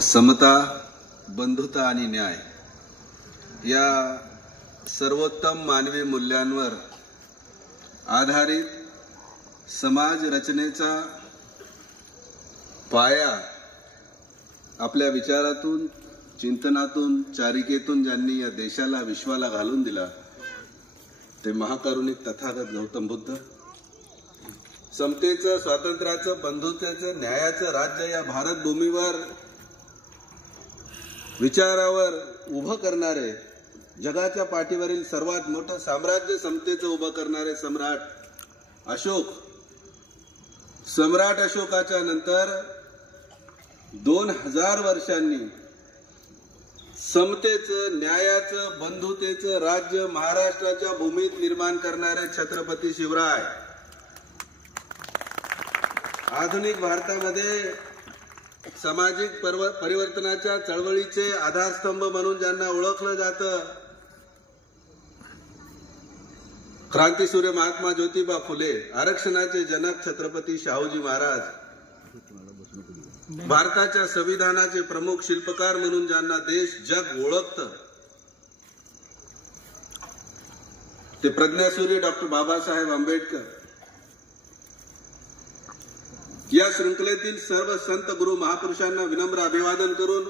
समता, बंधुता आणि न्याय या सर्वोत्तम मानवी मूल्यांवर आधारित समाज रचनेचा पाया आपल्या विचारातून, चिंतनातून, चारिकेतून ज्यांनी या देशाला, विश्वाला घालून दिला ते महाकरुणिक तथागत गौतम बुद्ध. समतेचं, स्वातंत्र्याचं, बंधुतेचं, न्यायाचं राज्य या भारत भूमीवर विचारावर उभं करणारे, जगाच्या पाठीवरील सर्वात मोठं साम्राज्य समतेचं उभं करणारे सम्राट अशोकाच्या नंतर 2000 वर्षांनी समतेचं, न्यायाचं, बंधुतेचं राज्य महाराष्ट्राच्या भूमीत निर्माण करणारे छत्रपती शिवराय. आधुनिक भारतामध्ये सामाजिक परिवर्तनाच्या चळवळीचे आधारस्तंभ म्हणून ज्यांना ओळखलं जातं, क्रांतीसूर्य महात्मा ज्योतिबा फुले, आरक्षणाचे जनक छत्रपती शाहूजी महाराज, भारताच्या संविधानाचे प्रमुख शिल्पकार म्हणून ज्यांना देश जग ओळखतं ते प्रज्ञासूर्य डॉक्टर बाबासाहेब आंबेडकर. या शृंखलेतील सर्व संत गुरु महापुरुषांना विनम्र अभिवादन करून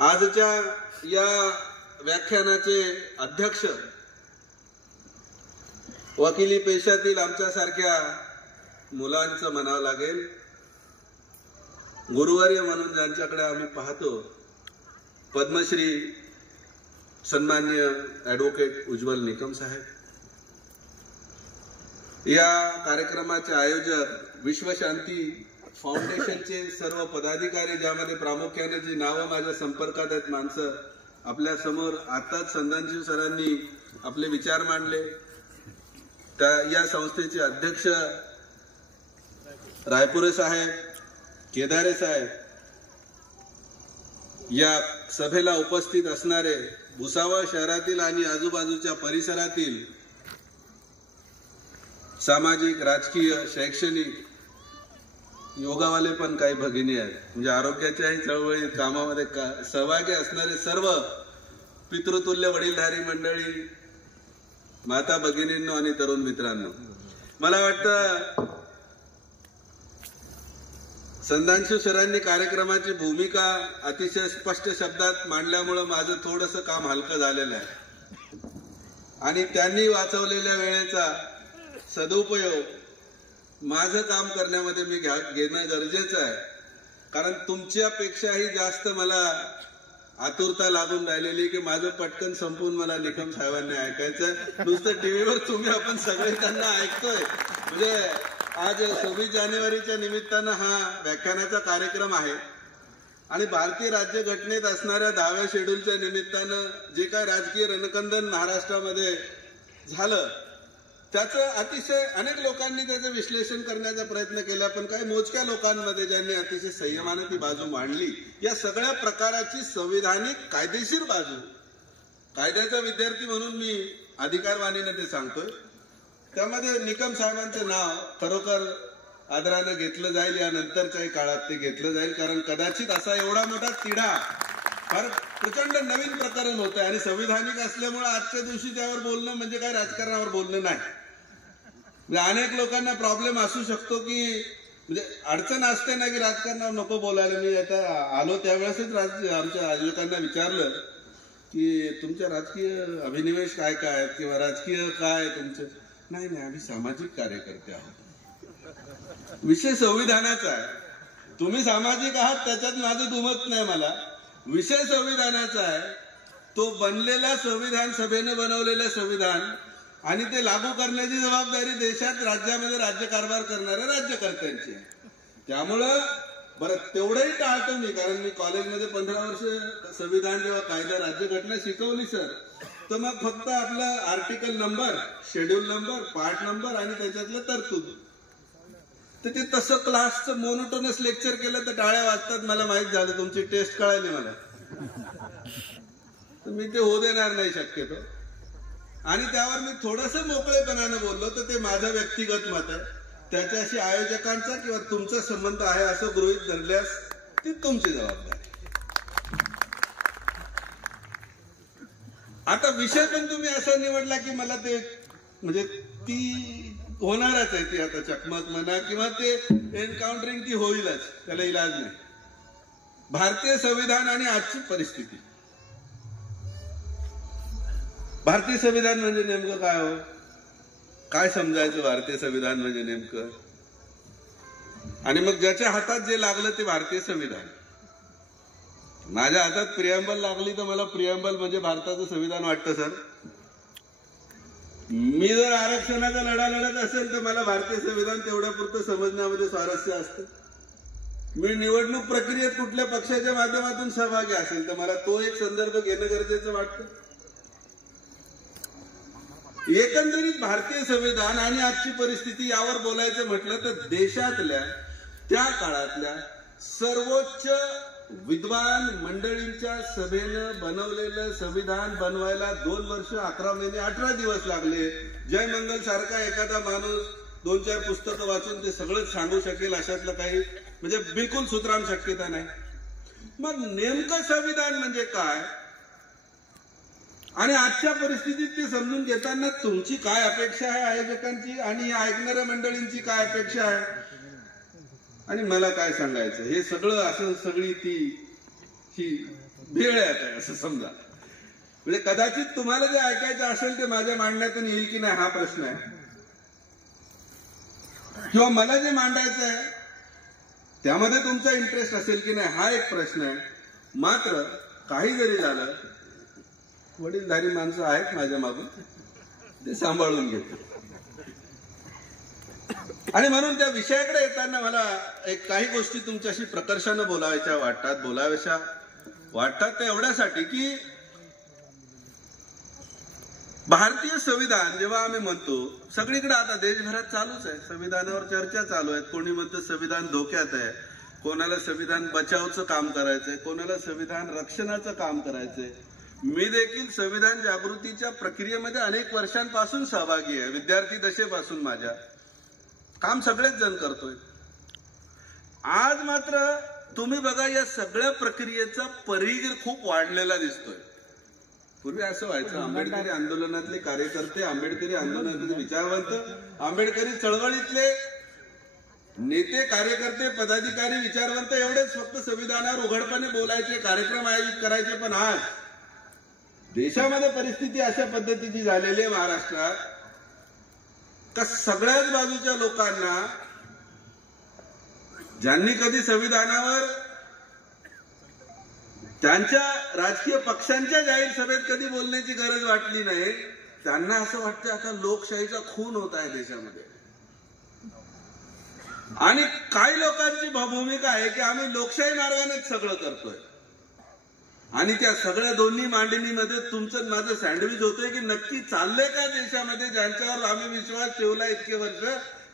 आजच्या या व्याख्यानाचे अध्यक्ष, वकिली पेशातील आमच्यासारख्या मुलांचं म्हणावं लागेल, गुरुवर्य म्हणून ज्यांच्याकडे आम्ही पाहतो, पद्मश्री सन्माननीय ॲडव्होकेट उज्ज्वल निकम साहेब. या कार्यक्रमाचे आयोजक, विश्वशांती फाउंडेशनचे सर्व पदाधिकारी, ज्यामध्ये प्रामुख्याने जी नावं माझ्या संपर्कात आहेत माणसं, आपल्या समोर आताच संदानशिव सरांनी आपले विचार मांडले. या संस्थेचे अध्यक्ष रायपुरे साहेब, केदारे साहेब, या सभेला उपस्थित असणारे भुसावळ शहरातील आणि आजूबाजूच्या परिसरातील सामाजिक, राजकीय, शैक्षणिक, योगावाले पण काही भगिनी आहेत, म्हणजे आरोग्याच्याही चळवळीत कामामध्ये सहभागी असणारे सर्व पितृतुल्य वडीलधारी मंडळी, माता भगिनींनो आणि तरुण मित्रांनो, मला वाटतं संदानशिव सरांनी कार्यक्रमाची भूमिका अतिशय स्पष्ट शब्दात मांडल्यामुळं माझं थोडंसं काम हलकं झालेलं आहे आणि त्यांनी वाचवलेल्या वेळेचा सदुपयोग माझं काम करण्यामध्ये मी घेणं गरजेचं आहे. कारण तुमच्यापेक्षाही जास्त मला आतुरता लागून राहिलेली की माझं पटकन संपून मला निकम साहेबांनी ऐकायचं. नुसतं टीव्हीवर तुम्ही आपण सगळे त्यांना ऐकतोय. म्हणजे आज 26 जानेवारीच्या निमित्तानं हा व्याख्यानाचा कार्यक्रम आहे आणि भारतीय राज्यघटनेत असणाऱ्या 10व्या शेड्यूलच्या निमित्तानं जे काय राजकीय रणकंदन महाराष्ट्रामध्ये झालं त्याचं अतिशय अनेक लोकांनी त्याचं विश्लेषण करण्याचा प्रयत्न केला, पण काही मोजक्या लोकांमध्ये ज्यांनी अतिशय संयमाने ती बाजू मांडली. या सगळ्या प्रकाराची संविधानिक कायदेशीर बाजू, कायद्याचा विद्यार्थी म्हणून मी अधिकारवाणीने ते सांगतोय, त्यामध्ये निकम साहेबांचं नाव खरोखर आदरानं घेतलं जाईल. या नंतरच्याही काळात ते घेतलं जाईल, कारण कदाचित असा एवढा मोठा तिढा, फार प्रचंड नवीन प्रकरण होतं आणि संविधानिक असल्यामुळे आजच्या दिवशी त्यावर बोलणं म्हणजे काय राजकारणावर बोलणं नाही. अनेक लोकांना प्रॉब्लेम असू शकतो की म्हणजे अडचण असते ना की राजकारणावर नको बोलायला. मी आता आलो त्यावेळेसच आमच्या आयोजकांना विचारलं की तुमच्या राजकीय अभिनिवेश काय काय आहेत किंवा राजकीय काय तुमचं. नाही, आम्ही सामाजिक कार्यकर्ते आहोत. विषय संविधानाचा आहे. तुम्ही सामाजिक आहात त्याच्यात माझं दुमत नाही मला. विषय संविधानाचा आहे. तो बनलेला संविधान, सभेनं बनवलेलं संविधान आणि ते लागू करण्याची जबाबदारी देशात, राज्यामध्ये राज्यकारभार करणाऱ्या राज्यकर्त्यांची आहे. त्यामुळं बरं तेवढंही टाळतो मी, कारण मी कॉलेजमध्ये 15 वर्ष संविधान जेव्हा कायदा, राज्यघटना शिकवली सर, तर मग फक्त आपलं article number, schedule number, part number आणि त्याच्यातलं तरतूद, तर ते तसं क्लासचं मोनोटोनस लेक्चर केलं तर टाळ्या वाजतात. मला माहित झालं, तुमची टेस्ट कळाली मला, तर मी ते होऊ देणार नाही शक्यतो. आणि त्यावर मी थोडंसं मोकळेपणानं बोललो तर ते माझं व्यक्तिगत मत आहे. त्याच्याशी आयोजकांचा किंवा तुमचा संबंध आहे असं गृहीत धरल्यास ती तुमची जबाबदारी. आता विषय पण तुम्ही असा निवडला की मला ते म्हणजे ती होणारच आहे, ती आता चकमक म्हणा किंवा ते एन्काउंटरिंग ती होईलच, त्याला इलाज नाही. भारतीय संविधान आणि आजची परिस्थिती. भारतीय संविधान म्हणजे नेमकं काय हो, काय समजायचं भारतीय संविधान म्हणजे नेमकं? आणि मग ज्याच्या हातात जे लागलं ते भारतीय संविधान. माझ्या हातात प्रिअम्बल लागली तर मला प्रिअम्बल म्हणजे भारताचं संविधान वाटतं सर. मी जर आरक्षणाचा लढा लढत असेल तर मला भारतीय संविधान तेवढ्या पुरतं समजण्यामध्ये स्वारस्य असतं. मी निवडणूक प्रक्रियेत कुठल्या पक्षाच्या माध्यमातून सहभागी असेल तर मला तो एक संदर्भ घेणं गरजेचं वाटतं. एकंदरीत भारतीय संविधान आणि आजची परिस्थिती यावर बोलायचं म्हटलं तर देशातल्या त्या काळातल्या सर्वोच्च विद्वान मंडळींच्या सभेनं बनवलेलं संविधान बनवायला 2 वर्ष 11 महिने 18 दिवस लागले. जय मंगल सारखा एखादा माणूस 2-4 पुस्तकं वाचून ते सगळंच सांगू शकेल अशातलं काही म्हणजे बिलकुल सुतराम शक्यता नाही. मग नेमकं संविधान म्हणजे काय आणि आजच्या परिस्थितीत ते समजून घेताना तुमची काय अपेक्षा आहे आयोजकांची आणि ऐकणाऱ्या मंडळींची काय अपेक्षा आहे आणि मला काय सांगायचं, हे सगळं असं सगळी ही भेळ आहे असं समजा. म्हणजे कदाचित तुम्हाला जे ऐकायचं असेल ते माझ्या मांडण्यातून येईल की नाही हा प्रश्न आहे, किंवा मला जे मांडायचं आहे त्यामध्ये तुमचा इंटरेस्ट असेल की नाही हा एक प्रश्न आहे. मात्र काही जरी झालं, वडीलधारी माणसं आहेत माझ्या मागून, ते सांभाळून घेते. आणि म्हणून त्या विषयाकडे येताना मला काही गोष्टी तुमच्याशी प्रकर्षानं बोलाव्याशा वाटतात त्या एवढ्यासाठी की भारतीय संविधान जेव्हा आम्ही म्हणतो, सगळीकडे आता देशभरात चालूच आहे, संविधानावर चर्चा चालू आहे. कोणी म्हणतं संविधान धोक्यात आहे, कोणाला संविधान बचावचं काम करायचंय, कोणाला संविधान रक्षणाचं काम करायचंय. मी देखील संविधान जागृतीच्या प्रक्रियेमध्ये अनेक वर्षांपासून सहभागी आहे. विद्यार्थी दशेपासून माझ्या काम सगळेच जण करतोय. आज मात्र तुम्ही बघा या सगळ्या प्रक्रियेचा परीघ खूप वाढलेला दिसतोय. पूर्वी असं व्हायचं, आंबेडकरी आंदोलनातले कार्यकर्ते, आंबेडकरी आंदोलनातले विचारवंत, आंबेडकरी चळवळीतले नेते, कार्यकर्ते, पदाधिकारी, विचारवंत एवढेच फक्त संविधानावर उघडपणे बोलायचे, कार्यक्रम आयोजित करायचे. पण आज देशामध्ये परिस्थिती अशा पद्धतीची झालेली आहे महाराष्ट्रात का सगळ्याच बाजूच्या लोकांना, ज्यांनी कधी संविधानावर त्यांच्या राजकीय पक्षांच्या जाहीर सभेत कधी बोलण्याची गरज वाटली नाही, त्यांना असं वाटतं आता लोकशाहीचा खून होत आहे देशामध्ये. आणि काही लोकांची भूमिका आहे की आम्ही लोकशाही मार्गानेच सगळं करतोय. आणि त्या सगळ्या दोन्ही मांडणीमध्ये तुमचं माझं सँडविच होतोय की नक्की चाललंय का देशामध्ये, ज्यांच्यावर आम्ही विश्वास ठेवला इतके वर्ष,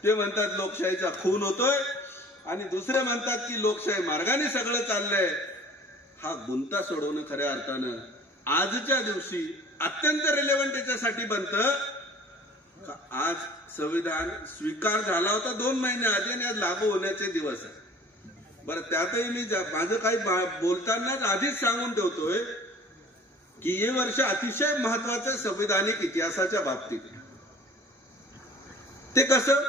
ते म्हणतात लोकशाहीचा खून होतोय आणि दुसरे म्हणतात की लोकशाही मार्गाने सगळं चाललंय. हा गुंता सोडवणं खऱ्या अर्थानं आजच्या दिवशी अत्यंत रिलेव्हंट याच्यासाठी बनतं का आज संविधान स्वीकार झाला होता 2 महिने आधी आणि आज लागू होण्याचे दिवस आहे. बरं, त्यातही मी माझं काही बोलतानाच आधीच सांगून ठेवतोय की हे वर्ष अतिशय महत्वाचं संविधानिक इतिहासाच्या बाबतीत. ते कसं,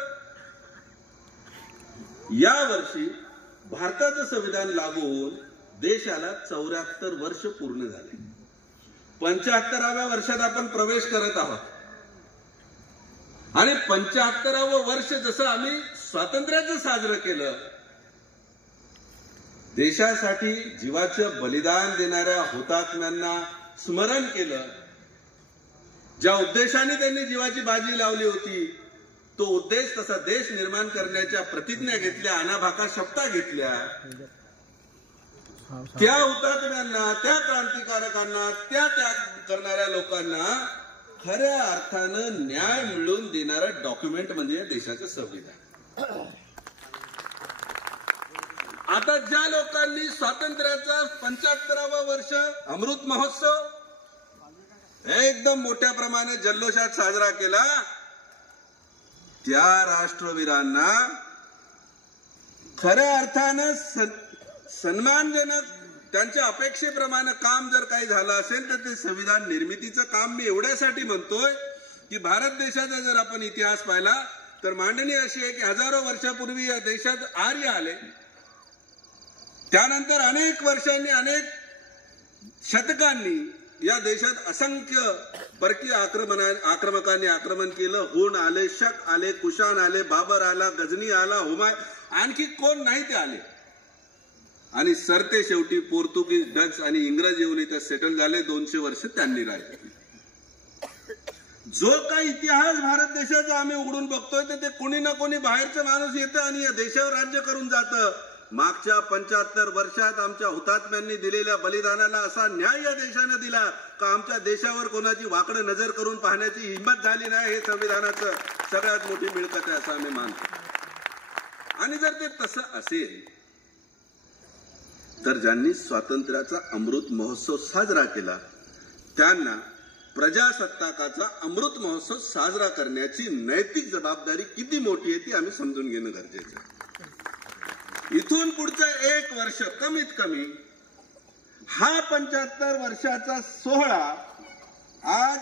या वर्षी भारताचं संविधान लागू होऊन देशाला 74 वर्ष पूर्ण झाले. 75व्या वर्षात आपण प्रवेश करत आहोत आणि 75वं वर्ष जसं आम्ही स्वातंत्र्याचं साजरं केलं, देशासाठी जीवाचं बलिदान देणाऱ्या हुतात्म्यांना स्मरण केलं, ज्या उद्देशाने त्यांनी जीवाची बाजी लावली होती तो उद्देश तसा देश निर्माण करण्याच्या प्रतिज्ञा घेतल्या, अनाभाका शपथा घेतल्या, त्या हुतात्म्यांना, त्या क्रांतिकारकांना, त्या त्याग करणाऱ्या लोकांना खऱ्या अर्थानं न्याय मिळवून देणारं डॉक्युमेंट म्हणजे देशाचं संविधान. आता ज्या लोकांनी स्वातंत्र्याचा 75वं वर्ष अमृत महोत्सव एकदम मोठ्या प्रमाणात जल्लोषात साजरा केला, त्या राष्ट्रवीरांना खऱ्या अर्थानं सन्मानजनक त्यांच्या अपेक्षेप्रमाणे काम जर काही झालं असेल तर ते संविधान निर्मितीचं काम मी एवढ्यासाठी म्हणतोय की भारत देशाचा जर आपण इतिहास पाहिला तर मांडणी अशी आहे की हजारो वर्षापूर्वी या देशात आर्य आले, त्यानंतर अनेक वर्षांनी अनेक शतकांनी या देशात असंख्य परकीय आक्रमकांनी आक्रमण केलं. हूण आले, शक आले, कुशाण आले, बाबर आला, गजनी आला, हुमायून, आणखी कोण नाही ते आले आणि सरते शेवटी पोर्तुगीज, डच आणि इंग्रज येऊन इथे सेटल झाले. 200 वर्ष त्यांनी राहिले. जो काही इतिहास भारत देशाचा आम्ही उघडून बघतोय तर ते कोणी ना कोणी बाहेरचं माणूस येतं आणि या देशावर राज्य करून जातं. मागच्या 75 वर्षात आमच्या हुतात्म्यांनी दिलेल्या बलिदानाला असा न्याय या देशाने दिला का आमच्या देशावर कोणाची वाकडे नजर करून पाहण्याची हिंमत झाली नाही. हे संविधानाचं सगळ्यात मोठी मिळकत आहे असं आम्ही मानतो. आणि जर ते तसं असेल तर ज्यांनी स्वातंत्र्याचा अमृत महोत्सव साजरा केला त्यांना प्रजासत्ताकाचा अमृत महोत्सव साजरा करण्याची नैतिक जबाबदारी किती मोठी आहे ती आम्ही समजून घेणं गरजेचं आहे. इथून पुढचं 1 वर्ष कमीत कमी हा 75 वर्षाचा सोहळा आज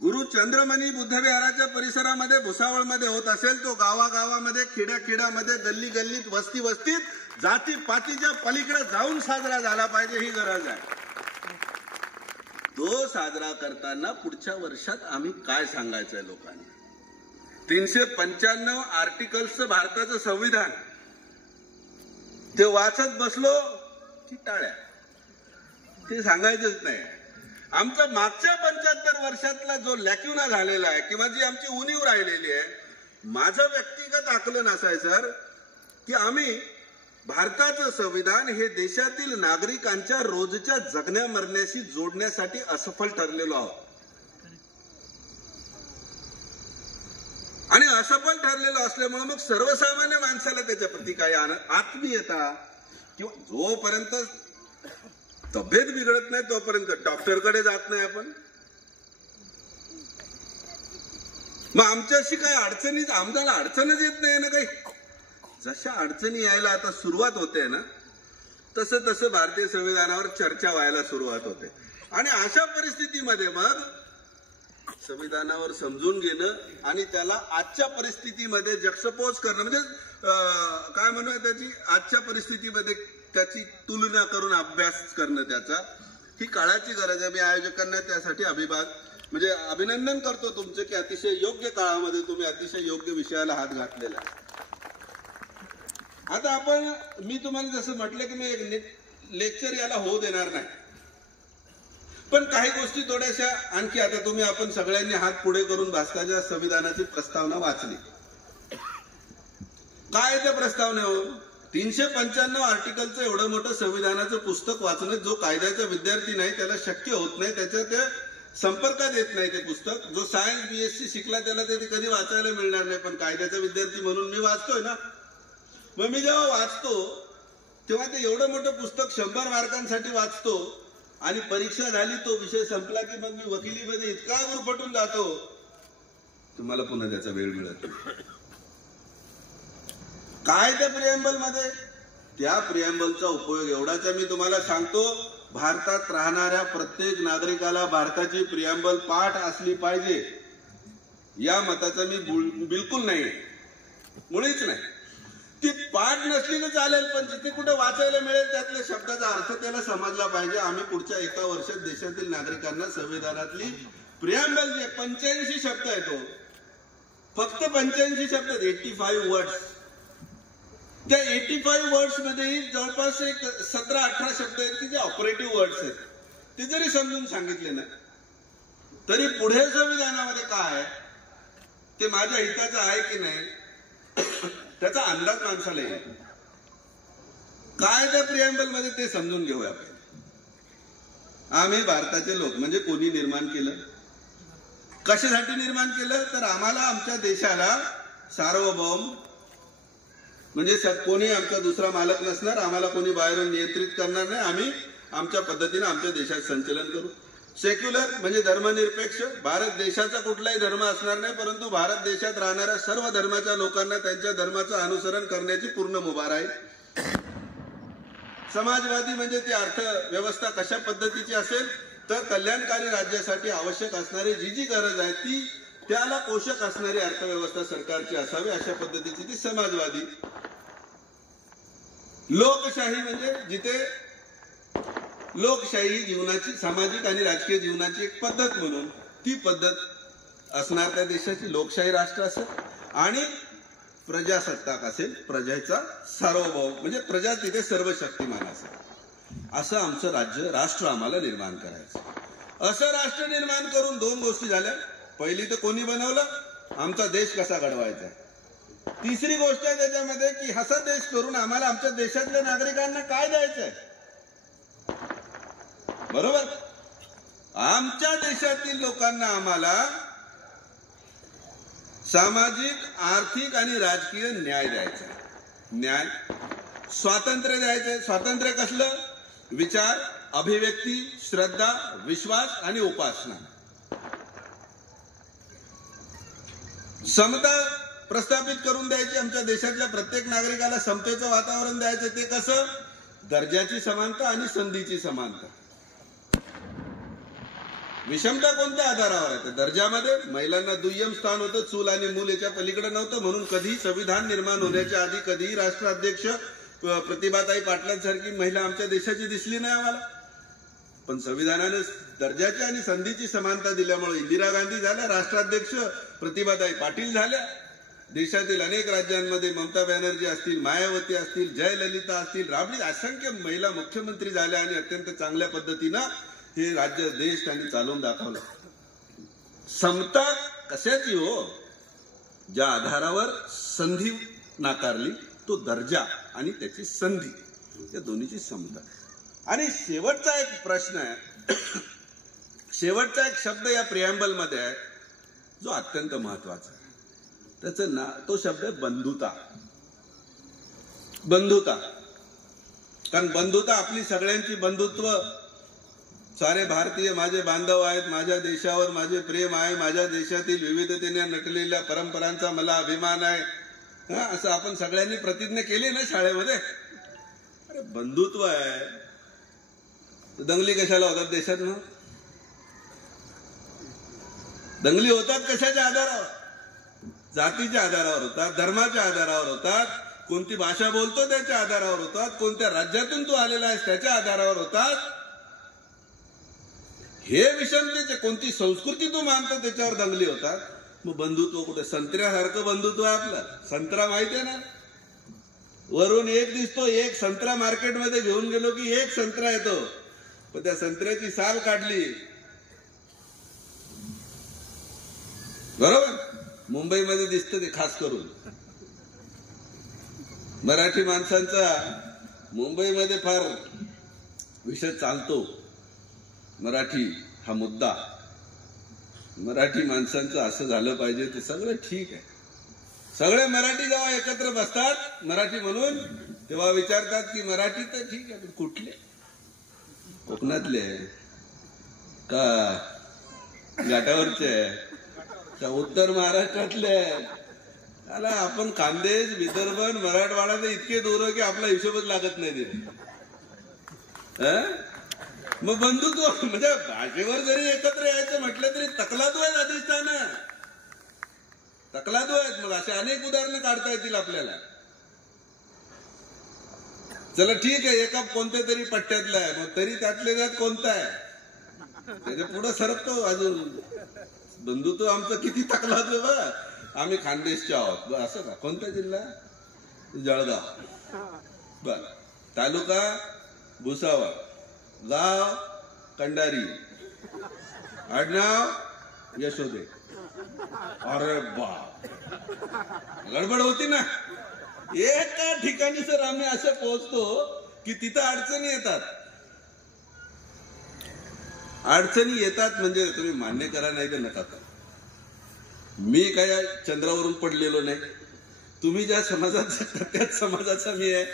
गुरु चंद्रमणी बुद्ध विहाराच्या परिसरामध्ये भुसावळमध्ये होत असेल तो गावागावामध्ये, खेड्याखेड्यामध्ये, गल्ली गल्लीत, वस्ती वस्तीत जातीपातीच्या पलीकडे जाऊन साजरा झाला पाहिजे ही गरज आहे. तो साजरा करताना पुढच्या वर्षात आम्ही काय सांगायचं आहे लोकांनी? 395 आर्टिकल्सचं भारताचं संविधान ते वाचत बसलो की टाळ्या, ते सांगायचंच नाही. आमचा मागच्या 75 वर्षातला जो लॅक्युना झालेला आहे किंवा जी आमची उणीव राहिलेली आहे, माझं व्यक्तिगत आकलन असं आहे सर की आम्ही भारताचं संविधान हे देशातील नागरिकांच्या रोजच्या जगण्या मरण्याशी जोडण्यासाठी असफल ठरलेलो आहोत. आणि असफल ठरलेलो असल्यामुळे मग सर्वसामान्य माणसाला त्याच्या प्रती काही आत्मीयता किंवा जोपर्यंत तब्येत बिघडत नाही तोपर्यंत डॉक्टरकडे जात नाही आपण. मग आमच्याशी काही अडचणीत आमच्याला अडचणच येत नाही ना काही. जशा अडचणी यायला आता सुरुवात होते ना तसं तसं भारतीय संविधानावर चर्चा व्हायला सुरुवात होते. आणि अशा परिस्थितीमध्ये मग संविधानावर समजून घेणं आणि त्याला आजच्या परिस्थितीमध्ये जक्सपोज करणं म्हणजे काय म्हणूया त्याची आजच्या परिस्थितीमध्ये त्याची तुलना करून अभ्यास करणं त्याचा ही काळाची गरज आहे. मी आयोजकांना त्यासाठी अभिनंदन करतो तुमचे की अतिशय योग्य काळामध्ये तुम्ही अतिशय योग्य विषयाला हात घातलेला आहे. आता मी तुम्हाला जसं म्हटलं की मी एक लेक्चर याला होऊ देणार नाही, पण काही गोष्टी थोड्याशा आणखी आता आपण सगळ्यांनी हात पुढे करून भारताच्या संविधानाची प्रस्तावना वाचली. काय त्या प्रस्तावनेवर 395 आर्टिकलचं एवढं मोठं संविधानाचं पुस्तक वाचणं जो कायद्याचा विद्यार्थी नाही त्याला शक्य होत नाही, त्याच्या ते संपर्कात येत नाही. ते पुस्तक जो सायन्स BSc शिकला त्याला ते कधी वाचायला मिळणार नाही, पण कायद्याचा विद्यार्थी म्हणून मी वाचतोय ना. मग मी जेव्हा वाचतो तेव्हा ते एवढं मोठं पुस्तक 100 मार्कांसाठी वाचतो आणि परीक्षा झाली तो विषय संपला की मग मी वकिलीमध्ये इतका गुरफटून जातो तुम्हाला पुन्हा त्याचा वेळ मिळत नाही. काय त्या प्रिएम्बल मध्ये त्या प्रिएम्बलचा उपयोग एवढाच मी तुम्हाला सांगतो. भारतात राहणाऱ्या प्रत्येक नागरिकाला भारताची प्रिएम्बल पाठ असली पाहिजे या मताचा मी बिलकुल नाही, मुळीच नाही. ती पाठ नसली तर चालेल पण जिथे कुठे वाचायला मिळेल त्यातल्या शब्दाचा अर्थ त्याला समजला पाहिजे. आम्ही पुढच्या 1 वर्षात देशातील नागरिकांना संविधानातली प्रिएम्बल जे 85 शब्द आहे तो फक्त 85 शब्द 85 वर्ड्स, त्या 85 वर्ड्स मध्ये जवळपास एक 17-18 शब्द आहेत की जे ऑपरेटिव्ह वर्ड्स आहेत. ते जरी समजून सांगितले ना तरी पुढे संविधानामध्ये काय आहे ते माझ्या हिताचं आहे की नाही त्याचा अंदाज माणसाला येईल. काय त्या प्रिएम्बल मध्ये ते समजून घेऊया आपण. आम्ही भारताचे लोक म्हणजे कोणी निर्माण केलं, कशासाठी निर्माण केलं तर आम्हाला आमच्या देशाला सार्वभौम म्हणजे कोणी आमचा दुसरा मालक नसणार, आम्हाला कोणी बाहेरून नियंत्रित करणार नाही, आम्ही आमच्या पद्धतीने आमच्या देशात संचलन करू. सेक्युलर म्हणजे धर्मनिरपेक्ष, भारत देशाचा कुठलाही धर्म असणार नाही परंतु भारत देशात राहणाऱ्या सर्व धर्माच्या लोकांना त्यांच्या धर्माचं अनुसरण करण्याची पूर्ण मुभा राहील. समाजवादी म्हणजे ती अर्थव्यवस्था कशा पद्धतीची असेल तर कल्याणकारी राज्यासाठी आवश्यक असणारी जी गरज आहे ती त्याला पोषक असणारी अर्थव्यवस्था सरकारची असावी अशा पद्धतीची ती समाजवादी. लोकशाही म्हणजे जिथे लोकशाही जीवनाची सामाजिक आणि राजकीय जीवनाची एक पद्धत म्हणून ती पद्धत असणार त्या देशाची लोकशाही राष्ट्र असेल. आणि प्रजासत्ताक असेल, प्रजेचा सार्वभौम म्हणजे प्रजा तिथे सर्व शक्तिमान असेल. असं आमचं राज्य राष्ट्र आम्हाला निर्माण करायचं. असं राष्ट्र निर्माण करून दोन गोष्टी झाल्या. पहिली तर कोणी बनवलं, आमचा देश कसा घडवायचा. तिसरी गोष्ट आहे त्याच्यामध्ये की असा देश करून आम्हाला आमच्या देशातल्या नागरिकांना काय द्यायचंय. बरोबर, आमच्या देशातील लोकांना आम्हाला सामाजिक, आर्थिक आणि राजकीय न्याय द्यायचा. न्याय, स्वातंत्र्य द्यायचंय. स्वातंत्र्य कसलं, विचार, अभिव्यक्ती, श्रद्धा, विश्वास आणि उपासना. समता प्रस्थापित करून द्यायची. आमच्या देशातल्या प्रत्येक नागरिकाला समतेचं वातावरण द्यायचं. ते कसं, दर्जाची समानता आणि संधीची समानता. विषमता कोणत्या आधारावर आहे, दर्जामध्ये महिलांना दुय्यम स्थान होतं, चूल आणि मूल याच्या पलीकडे नव्हतं. म्हणून कधी संविधान निर्माण होण्याच्या आधी कधीही राष्ट्राध्यक्ष प्रतिभाताई पाटलांसारखी महिला आमच्या देशाची दिसली नाही आम्हाला. पण संविधानाने दर्जाची आणि संधीची समानता दिल्यामुळे इंदिरा गांधी झाल्या राष्ट्राध्यक्ष, प्रतिभाताई पाटील झाल्या. देशातील अनेक राज्यांमध्ये ममता बॅनर्जी असतील, मायावती असतील, जयललिता असतील, राबडी असंख्य महिला मुख्यमंत्री झाल्या आणि अत्यंत चांगल्या पद्धतीनं हे राज्य देश त्यांनी चालवून दाखवलं. समता कशाची हो, ज्या आधारावर संधी नाकारली तो दर्जा आणि त्याची संधी, त्या दोन्हीची समता. आणि शेवटचा एक प्रश्न आहे, शेवटचा एक शब्द या प्रिॲम्बल मध्ये आहे जो अत्यंत महत्वाचा आहे. त्याचं तो शब्द आहे बंधुता. बंधुता, कारण बंधुता आपली सगळ्यांची बंधुत्व, सारे भारतीय माझे बांधव आहेत, माझ्या देशावर माझे प्रेम आहे, माझ्या देशातील विविधतेने नटलेल्या परंपरांचा मला अभिमान आहे, असं आपण सगळ्यांनी प्रतिज्ञा केली ना शाळेमध्ये. अरे बंधुत्व आहे, दंगली कशाला होतात देशात ना. दंगली होतात कशाच्या आधारावर, जातीच्या आधारावर होतात, धर्माच्या आधारावर होतात, कोणती भाषा बोलतो त्याच्या आधारावर होतात, कोणत्या राज्यातून तू आलेला आहेस त्याच्या आधारावर होतात. हे विषमतेचे, कोणती संस्कृती तू मानतो त्याच्यावर दंगली होतात. मग बंधुत्व कुठे, संत्र्यासारखं बंधुत्व आहे आपलं. संत्रा माहिती आहे ना, वरून एक दिसतो, एक संत्रा मार्केटमध्ये घेऊन गेलो की एक संत्रा येतो, पण त्या संत्र्याची साल काढली. बरोबर, मुंबईमध्ये दिसतं ते खास करून. मराठी माणसांचा मुंबईमध्ये फार विषय चालतो. मराठी हा मुद्दा, मराठी माणसांचं असं झालं पाहिजे, ते सगळं ठीक आहे. सगळे मराठी जेव्हा एकत्र बसतात मराठी म्हणून, तेव्हा विचारतात की मराठी तर ठीक आहे, पण कुठले, कोकणातले का घाटावरचे का उत्तर महाराष्ट्रातले. त्याला आपण खानदेश, विदर्भ, मराठवाडा तर इतके दूर की आपला हिशोबच लागत नाही तिथे. मग बंधुत्व म्हणजे भाषेवर जरी एकत्र यायचं म्हटलं तरी तकलादू आहेत अधिष्ठानं, तकलादू आहेत. मग असे अनेक उदाहरणं काढता येतील आपल्याला. चला ठीक आहे, एका कोणत्या तरी पट्ट्यातला आहे, मग तरी त्यातले त्यात कोणता आहे, त्याच्या पुढे सरकतो अजून. बंधुत्व आमचं किती तकलादू बा. आम्ही खानदेशचे आहोत, असं का, कोणता जिल्हा, जळगाव, बर, तालुका भुसावळ, गाव कंडारी, आडनाव यशोदे. अरे बाप, गडबड होती ना. एका ठिकाणी सर आम्ही असं पोहोचतो की तिथं अडचणी येतात. अडचणी येतात म्हणजे तुम्ही मान्य करा, नाही तर नका करा. मी काय चंद्रावरून पडलेलो नाही. तुम्ही ज्या समाजाचा त्याच समाजाचा मी आहे,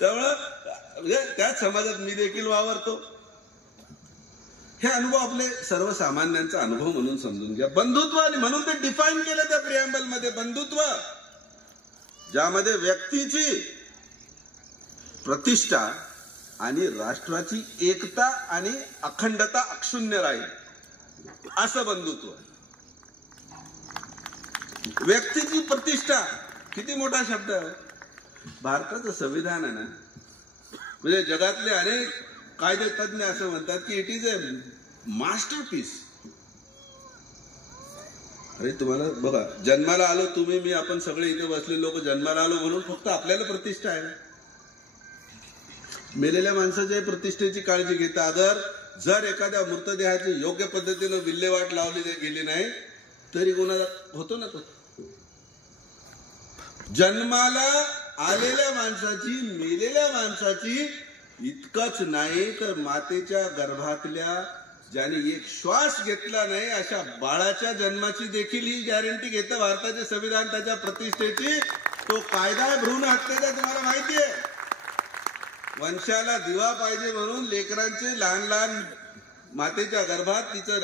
त्यामुळं म्हणजे त्याच समाजात मी देखील वावरतो. हे अनुभव आपले सर्वसामान्यांचा अनुभव म्हणून समजून घ्या. बंधुत्व, आणि म्हणून ते डिफाईन केलं त्या प्रिॲम्बल मध्ये, बंधुत्व ज्यामध्ये व्यक्तीची प्रतिष्ठा आणि राष्ट्राची एकता आणि अखंडता अक्षुण्य राहील असं बंधुत्व. व्यक्तीची प्रतिष्ठा किती मोठा शब्द आहे. भारताचं संविधान आहे ना, म्हणजे जगातले अनेक कायदे तज्ञ असं म्हणतात की इट इज अ मास्टरपीस. अरे तुम्हाला बघा, जन्माला आलो तुम्ही मी आपण सगळे इथे बसले लोक जन्माला आलो म्हणून फक्त आपल्याला प्रतिष्ठा आहे. मेलेल्या माणसाच्या प्रतिष्ठेची काळजी घेता. अगर जर एखाद्या मृतदेहाची योग्य पद्धतीने विल्हेवाट लावली गेली नाही तरी गुन्हा होतो ना तो. जन्माला आलेल्या माणसाची, मेलेल्या माणसाची इतकंच नाही तर मातेच्या गर्भातल्या ज्याने एक श्वास घेतला नाही अशा बाळाच्या जन्माची देखील ही गॅरंटी घेतं भारताचे संविधान त्याच्या प्रतिष्ठेची. तो कायदा आहे भ्रूण हत्येचा, तुम्हाला माहिती आहे. वंशाला दिवा पाहिजे म्हणून लेकरांचे लहान लहान मातेच्या गर्भात तिचं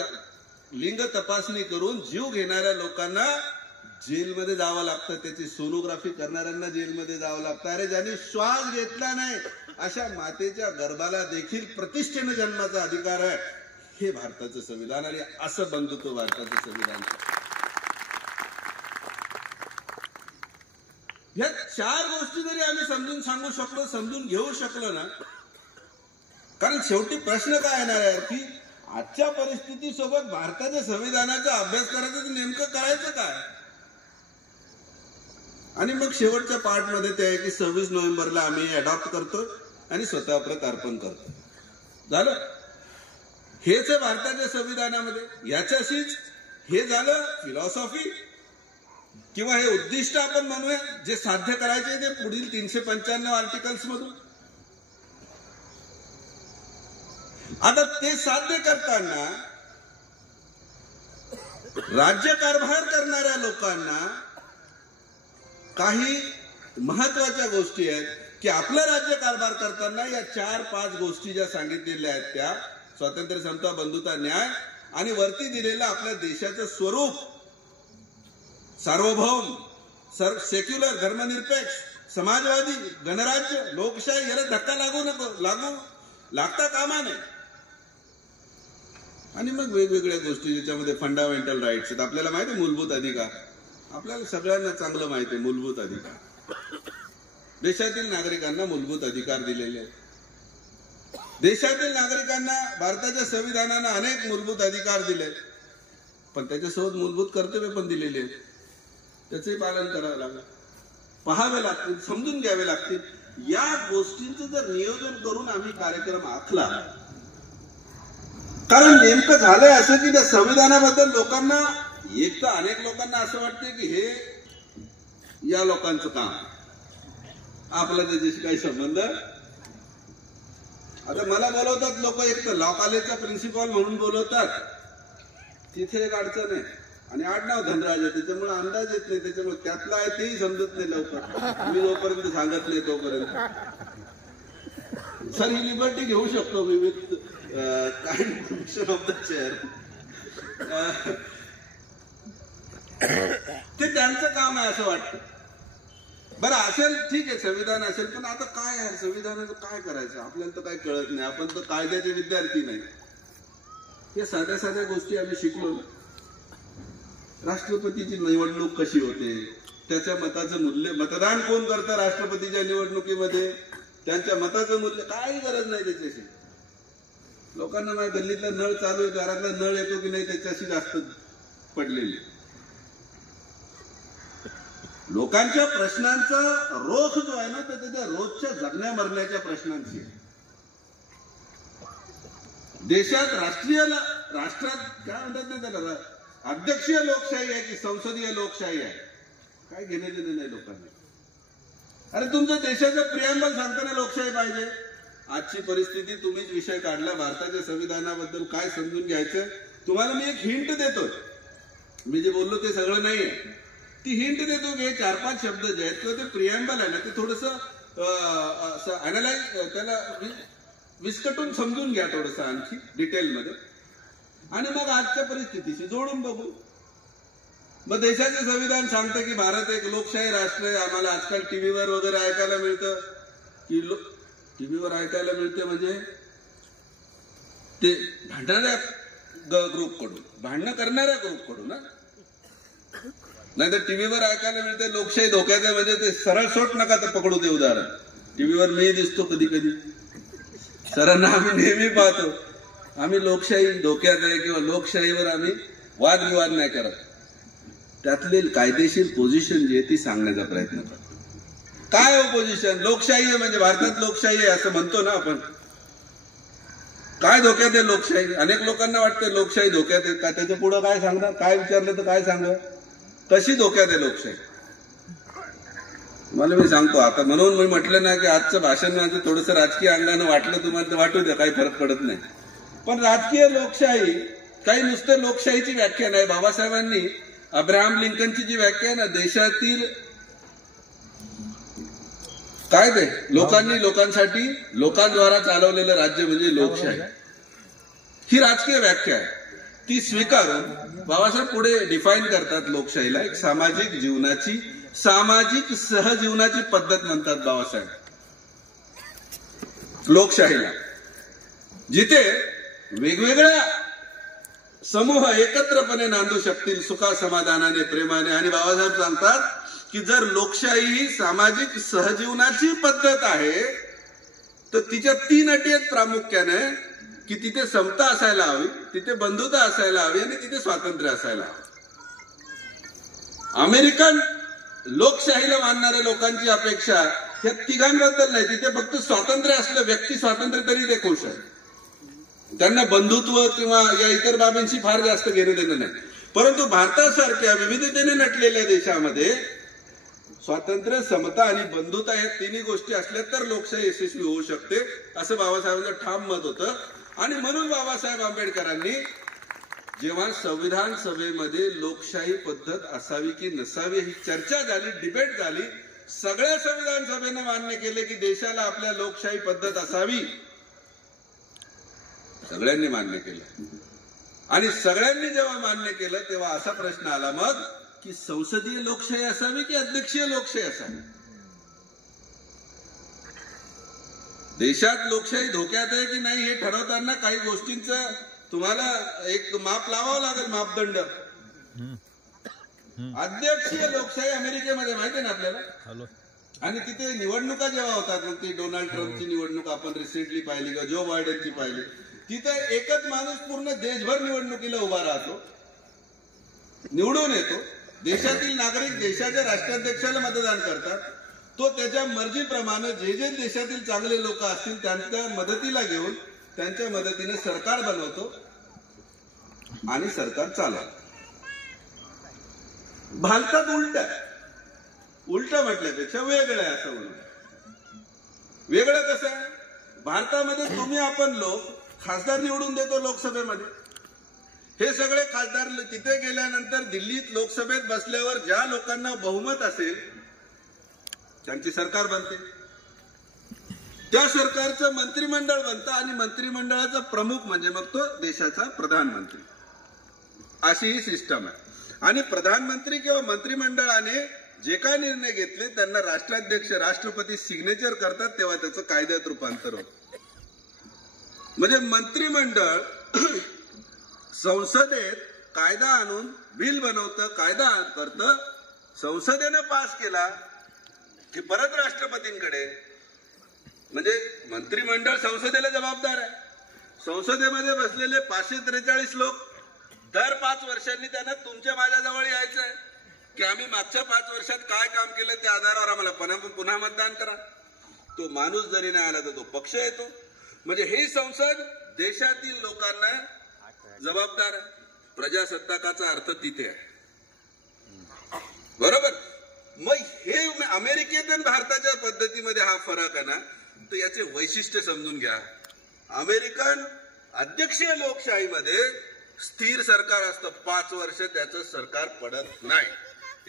लिंग तपासणी करून जीव घेणाऱ्या लोकांना जेलमध्ये जावं लागतं. त्याची सोनोग्राफी करणाऱ्यांना जेलमध्ये जावं लागतं. अरे ज्यांनी श्वास घेतला नाही अशा मातेच्या गर्भाला देखील प्रतिष्ठेने जन्माचा अधिकार आहे. हे भारताचं संविधान आणि असं बंधुत्व भारताचं संविधान. ह्या 4 गोष्टी जरी आम्ही समजून सांगू शकलो, समजून घेऊ शकलो ना, कारण शेवटी प्रश्न काय येणार आहे की आजच्या परिस्थितीसोबत भारताच्या संविधानाचा अभ्यास करायचा तर नेमकं करायचं काय. आणि मग शेवटच्या पार्टमध्ये ते आहे की 26 नोव्हेंबरला आम्ही अडॉप्ट करतो आणि स्वतः प्रत अर्पण करतो. झालं. हेच आहे भारताच्या संविधानामध्ये. याच्याशीच हे झालं फिलॉसॉफी किंवा हे उद्दिष्ट आपण म्हणूया जे साध्य करायचे ते पुढील 395 आर्टिकल्स मधून. आता ते साध्य करताना राज्यकारभार करणाऱ्या लोकांना काही महत्वाच्या गोष्टी आहेत की आपलं राज्यकारभार करताना या 4-5 गोष्टी ज्या सांगितलेल्या आहेत त्या स्वातंत्र्य, समता, बंधुता, न्याय आणि वरती दिलेलं आपल्या देशाचं स्वरूप सार्वभौम, सेक्युलर, धर्मनिरपेक्ष, समाजवादी, गणराज्य, लोकशाही याला धक्का लागता कामा नये. आणि मग वेगवेगळ्या गोष्टी ज्याच्यामध्ये फंडामेंटल राईट्स आहेत. आपल्याला माहिती आहे मूलभूत अधिकार, आपल्याला सगळ्यांना चांगलं माहिती आहे मूलभूत अधिकार. देशातील नागरिकांना मूलभूत अधिकार दिलेले आहेत. देशातील नागरिकांना भारताच्या संविधानानं अनेक मूलभूत अधिकार दिले, पण त्याच्यासोबत मूलभूत कर्तव्य पण दिलेले आहेत. त्याचे पालन करावं लागेल, पाहावे लागतील, समजून घ्यावे लागतील. या गोष्टींचं जर नियोजन करून आम्ही कार्यक्रम आखला, कारण नेमकं झालंय असं की त्या संविधानाबद्दल लोकांना, एक तर अनेक लोकांना असं वाटतंय की हे या लोकांचं काम, आपला त्याच्याशी काही संबंध. आता मला बोलवतात लोक, एक तर लॉ कॉलेजचा प्रिन्सिपॉल म्हणून बोलवतात, तिथे एक अडचण आहे. आणि आडनाव धनराज आहे, त्याच्यामुळे अंदाज येत नाही. त्याच्यामुळे त्यातला आहे तेही समजत नाही लवकर. मी जोपर्यंत सांगत नाही तोपर्यंत. सर ही लिबर्टी घेऊ शकतो me with kind permission of the chair. ते त्यांचं काम आहे असं वाटतं. बरं असेल, ठीक आहे, संविधान असेल, पण आता काय आहे संविधानाचं काय करायचं आपल्याला तर काही कळत नाही. आपण तर कायद्याचे विद्यार्थी नाही. या साध्या साध्या गोष्टी आम्ही शिकलो. राष्ट्रपतीची निवडणूक कशी होते, त्याच्या मताचं मूल्य, मतदान कोण करतं राष्ट्रपतीच्या निवडणुकीमध्ये, त्यांच्या मताचं मूल्य, काही गरज नाही त्याच्याशी. लोकांना माझ्या गल्लीतला नळ चालू आहे, घरातला नळ येतो की नाही त्याच्याशी जास्त पडलेली. लोकांच्या प्रश्नांचा रोख जो आहे ना, तर त्याच्या रोजच्या जगण्या मरण्याच्या प्रश्नांची. देशात राष्ट्रात काय म्हणतात ना त्याला, अध्यक्षीय लोकशाही आहे की संसदीय लोकशाही आहे, काय घेणे देणे नाही लोकांना. अरे तुमच्या देशाचं प्रियांबल सांगताना लोकशाही पाहिजे. आजची परिस्थिती तुम्हीच विषय काढला, भारताच्या संविधानाबद्दल काय समजून घ्यायचं. तुम्हाला मी एक हिंट देतो, मी जे बोललो ते सगळं नाहीये, ती हिंट देतो की 4-5 शब्द जे आहेत किंवा ते प्रियांबल आहे ना, ते थोडंसं अॅनालाइज, त्याला विस्कटून समजून घ्या थोडंसं आणखी डिटेलमध्ये, आणि मग आजच्या परिस्थितीशी जोडून बघू. मग देशाचे संविधान सांगतं की भारत एक लोकशाही राष्ट्र आहे. आम्हाला आजकाल टीव्हीवर वगैरे ऐकायला मिळतं की टीव्हीवर ऐकायला मिळते म्हणजे ते भांडणाऱ्या ग्रुपकडून, भांडणं करणाऱ्या ग्रुपकडून ना, नाही तर टीव्हीवर ऐकायला मिळते लोकशाही धोक्यात आहे म्हणजे ते सरळ सोट नका तर पकडू ते उदाहरण. टीव्हीवर मी दिसतो कधी कधी, सरांना आम्ही नेहमी पाहतो, आम्ही लोकशाही धोक्यात आहे किंवा लोकशाहीवर आम्ही वादविवाद नाही करत, त्यातली कायदेशीर पोझिशन जी आहे ती सांगण्याचा प्रयत्न करतो. काय पोझिशन? लोकशाही आहे म्हणजे भारतात लोकशाही आहे असं म्हणतो ना आपण. काय धोक्यात आहे लोकशाही? अनेक लोकांना वाटतं लोकशाही धोक्यात आहे का, त्याच्या पुढं काय सांगणार, काय विचारलं तर काय सांगा, कशी धोक्यात आहे लोकशाही? मला मी सांगतो आता, म्हणून मी म्हटलं ना की आजचं भाषण माझं थोडंसं राजकीय अंगानं वाटलं तुम्हाला तर वाटू द्या, काही फरक पडत नाही. पण राजकीय लोकशाही काही नुसतं लोकशाहीची व्याख्या नाही. बाबासाहेबांनी अब्राहम लिंकनची जी व्याख्या आहे ना, देशातील काय ते लोकांनी लोकांसाठी लोकांद्वारा चालवलेलं राज्य म्हणजे लोकशाही, ही राजकीय व्याख्या आहे. ती स्वीकारून बाबासाहेब पुढे डिफाईन करतात लोकशाहीला एक सामाजिक जीवनाची, सामाजिक सहजीवनाची पद्धत म्हणतात बाबासाहेब लोकशाहीला, जिथे वेगवेगळ्या समूह एकत्रपणे नांदू शकतील सुखा समाधानाने प्रेमाने. आणि बाबासाहेब सांगतात की जर लोकशाही ही सामाजिक सहजीवनाची पद्धत आहे तर तिच्या 3 अटी आहेत प्रामुख्याने, की तिथे समता असायला हवी, तिथे बंधुता असायला हवी आणि तिथे स्वातंत्र्य असायला हवं. अमेरिकन लोकशाहीला मानणाऱ्या लोकांची अपेक्षा ह्या तिघांबद्दल नाही, तिथे फक्त स्वातंत्र्य असलं, व्यक्ती स्वातंत्र्य तरी ते खुश आहे, त्यांना बंधुत्व किंवा या इतर बाबींशी फार जास्त घेणं देणं नाही. परंतु भारतासारख्या विविधतेने नटलेल्या देशामध्ये स्वातंत्र्य, समता आणि बंधुता या तिन्ही गोष्टी असल्या तर लोकशाही यशस्वी होऊ शकते, असं बाबासाहेबांचं ठाम मत होतं. आणि म्हणून बाबासाहेब आंबेडकरांनी जेव्हा संविधान सभेमध्ये लोकशाही पद्धत असावी की नसावी ही चर्चा झाली, डिबेट झाली, सगळ्या संविधान सभेनं मान्य केले की देशाला आपल्या लोकशाही पद्धत असावी, सगळ्यांनी मान्य केलं. आणि सगळ्यांनी जेव्हा मान्य केलं तेव्हा असा प्रश्न आला मग की संसदीय लोकशाही असावी की अध्यक्षीय लोकशाही असावी? देशात लोकशाही धोक्यात आहे की नाही हे ठरवताना काही गोष्टींचं तुम्हाला एक माप लावावं लागेल, मापदंड. अध्यक्षीय लोकशाही अमेरिकेमध्ये माहिती आहे ना आपल्याला, आणि तिथे निवडणुका जेव्हा होतात, मग ती डोनाल्ड ट्रम्पची निवडणूक आपण रिसेंटली पाहिली किंवा जो बायडेनची पाहिली, तिथे एकच माणूस पूर्ण देशभर निवडणुकीला उभा राहतो, निवडून येतो. देशातील नागरिक देशाच्या राष्ट्राध्यक्षाला मतदान करतात, तो त्याच्या मर्जीप्रमाणे जे जे देशातील चांगले लोक असतील त्यांच्या मदतीला घेऊन त्यांच्या मदतीने सरकार बनवतो आणि सरकार चालवतो. भारतात उलट म्हटल्यापेक्षा वेगळं आहे असं म्हणून. वेगळं कसं आहे? भारतामध्ये तुम्ही आपण लोक खासदार निवडून देतो लोकसभेमध्ये, हे सगळे खासदार तिथे गेल्यानंतर दिल्लीत लोकसभेत बसल्यावर ज्या लोकांना बहुमत असेल त्यांची सरकार बनते, त्या सरकारचं मंत्रिमंडळ बनतं आणि मंत्रिमंडळाचा प्रमुख म्हणजे मग तो देशाचा प्रधानमंत्री, अशी ही सिस्टम आहे. आणि प्रधानमंत्री किंवा मंत्रिमंडळाने जे काय निर्णय घेतले त्यांना राष्ट्राध्यक्ष राष्ट्रपती सिग्नेचर करतात, तेव्हा त्याचं कायद्यात रूपांतर होतं. म्हणजे मंत्रिमंडळ संसदेत कायदा आणून बिल बनवतं, कायदा करतं, संसदेनं पास केला की परत राष्ट्रपतींकडे. म्हणजे मंत्रिमंडळ संसदेला जबाबदार आहे. संसदेमध्ये बसलेले 543 लोक दर 5 वर्षांनी त्यांना तुमच्या माझ्याजवळ यायचं आहे की आम्ही मागच्या 5 वर्षात काय काम केलं त्या आधारावर आम्हाला पुन्हा मतदान करा. तो माणूस जरी नाही आला तर तो पक्ष येतो. म्हणजे ही संसद देशातील लोकांना जबाबदार आहे. प्रजासत्ताकाचा अर्थ तिथे आहे, बरोबर. मग हे अमेरिकेत आणि भारताच्या पद्धतीमध्ये हा फरक आहे ना, तर याचे वैशिष्ट्य समजून घ्या. अमेरिकन अध्यक्षीय लोकशाहीमध्ये स्थिर सरकार असतं, 5 वर्ष त्याचं सरकार पडत नाही.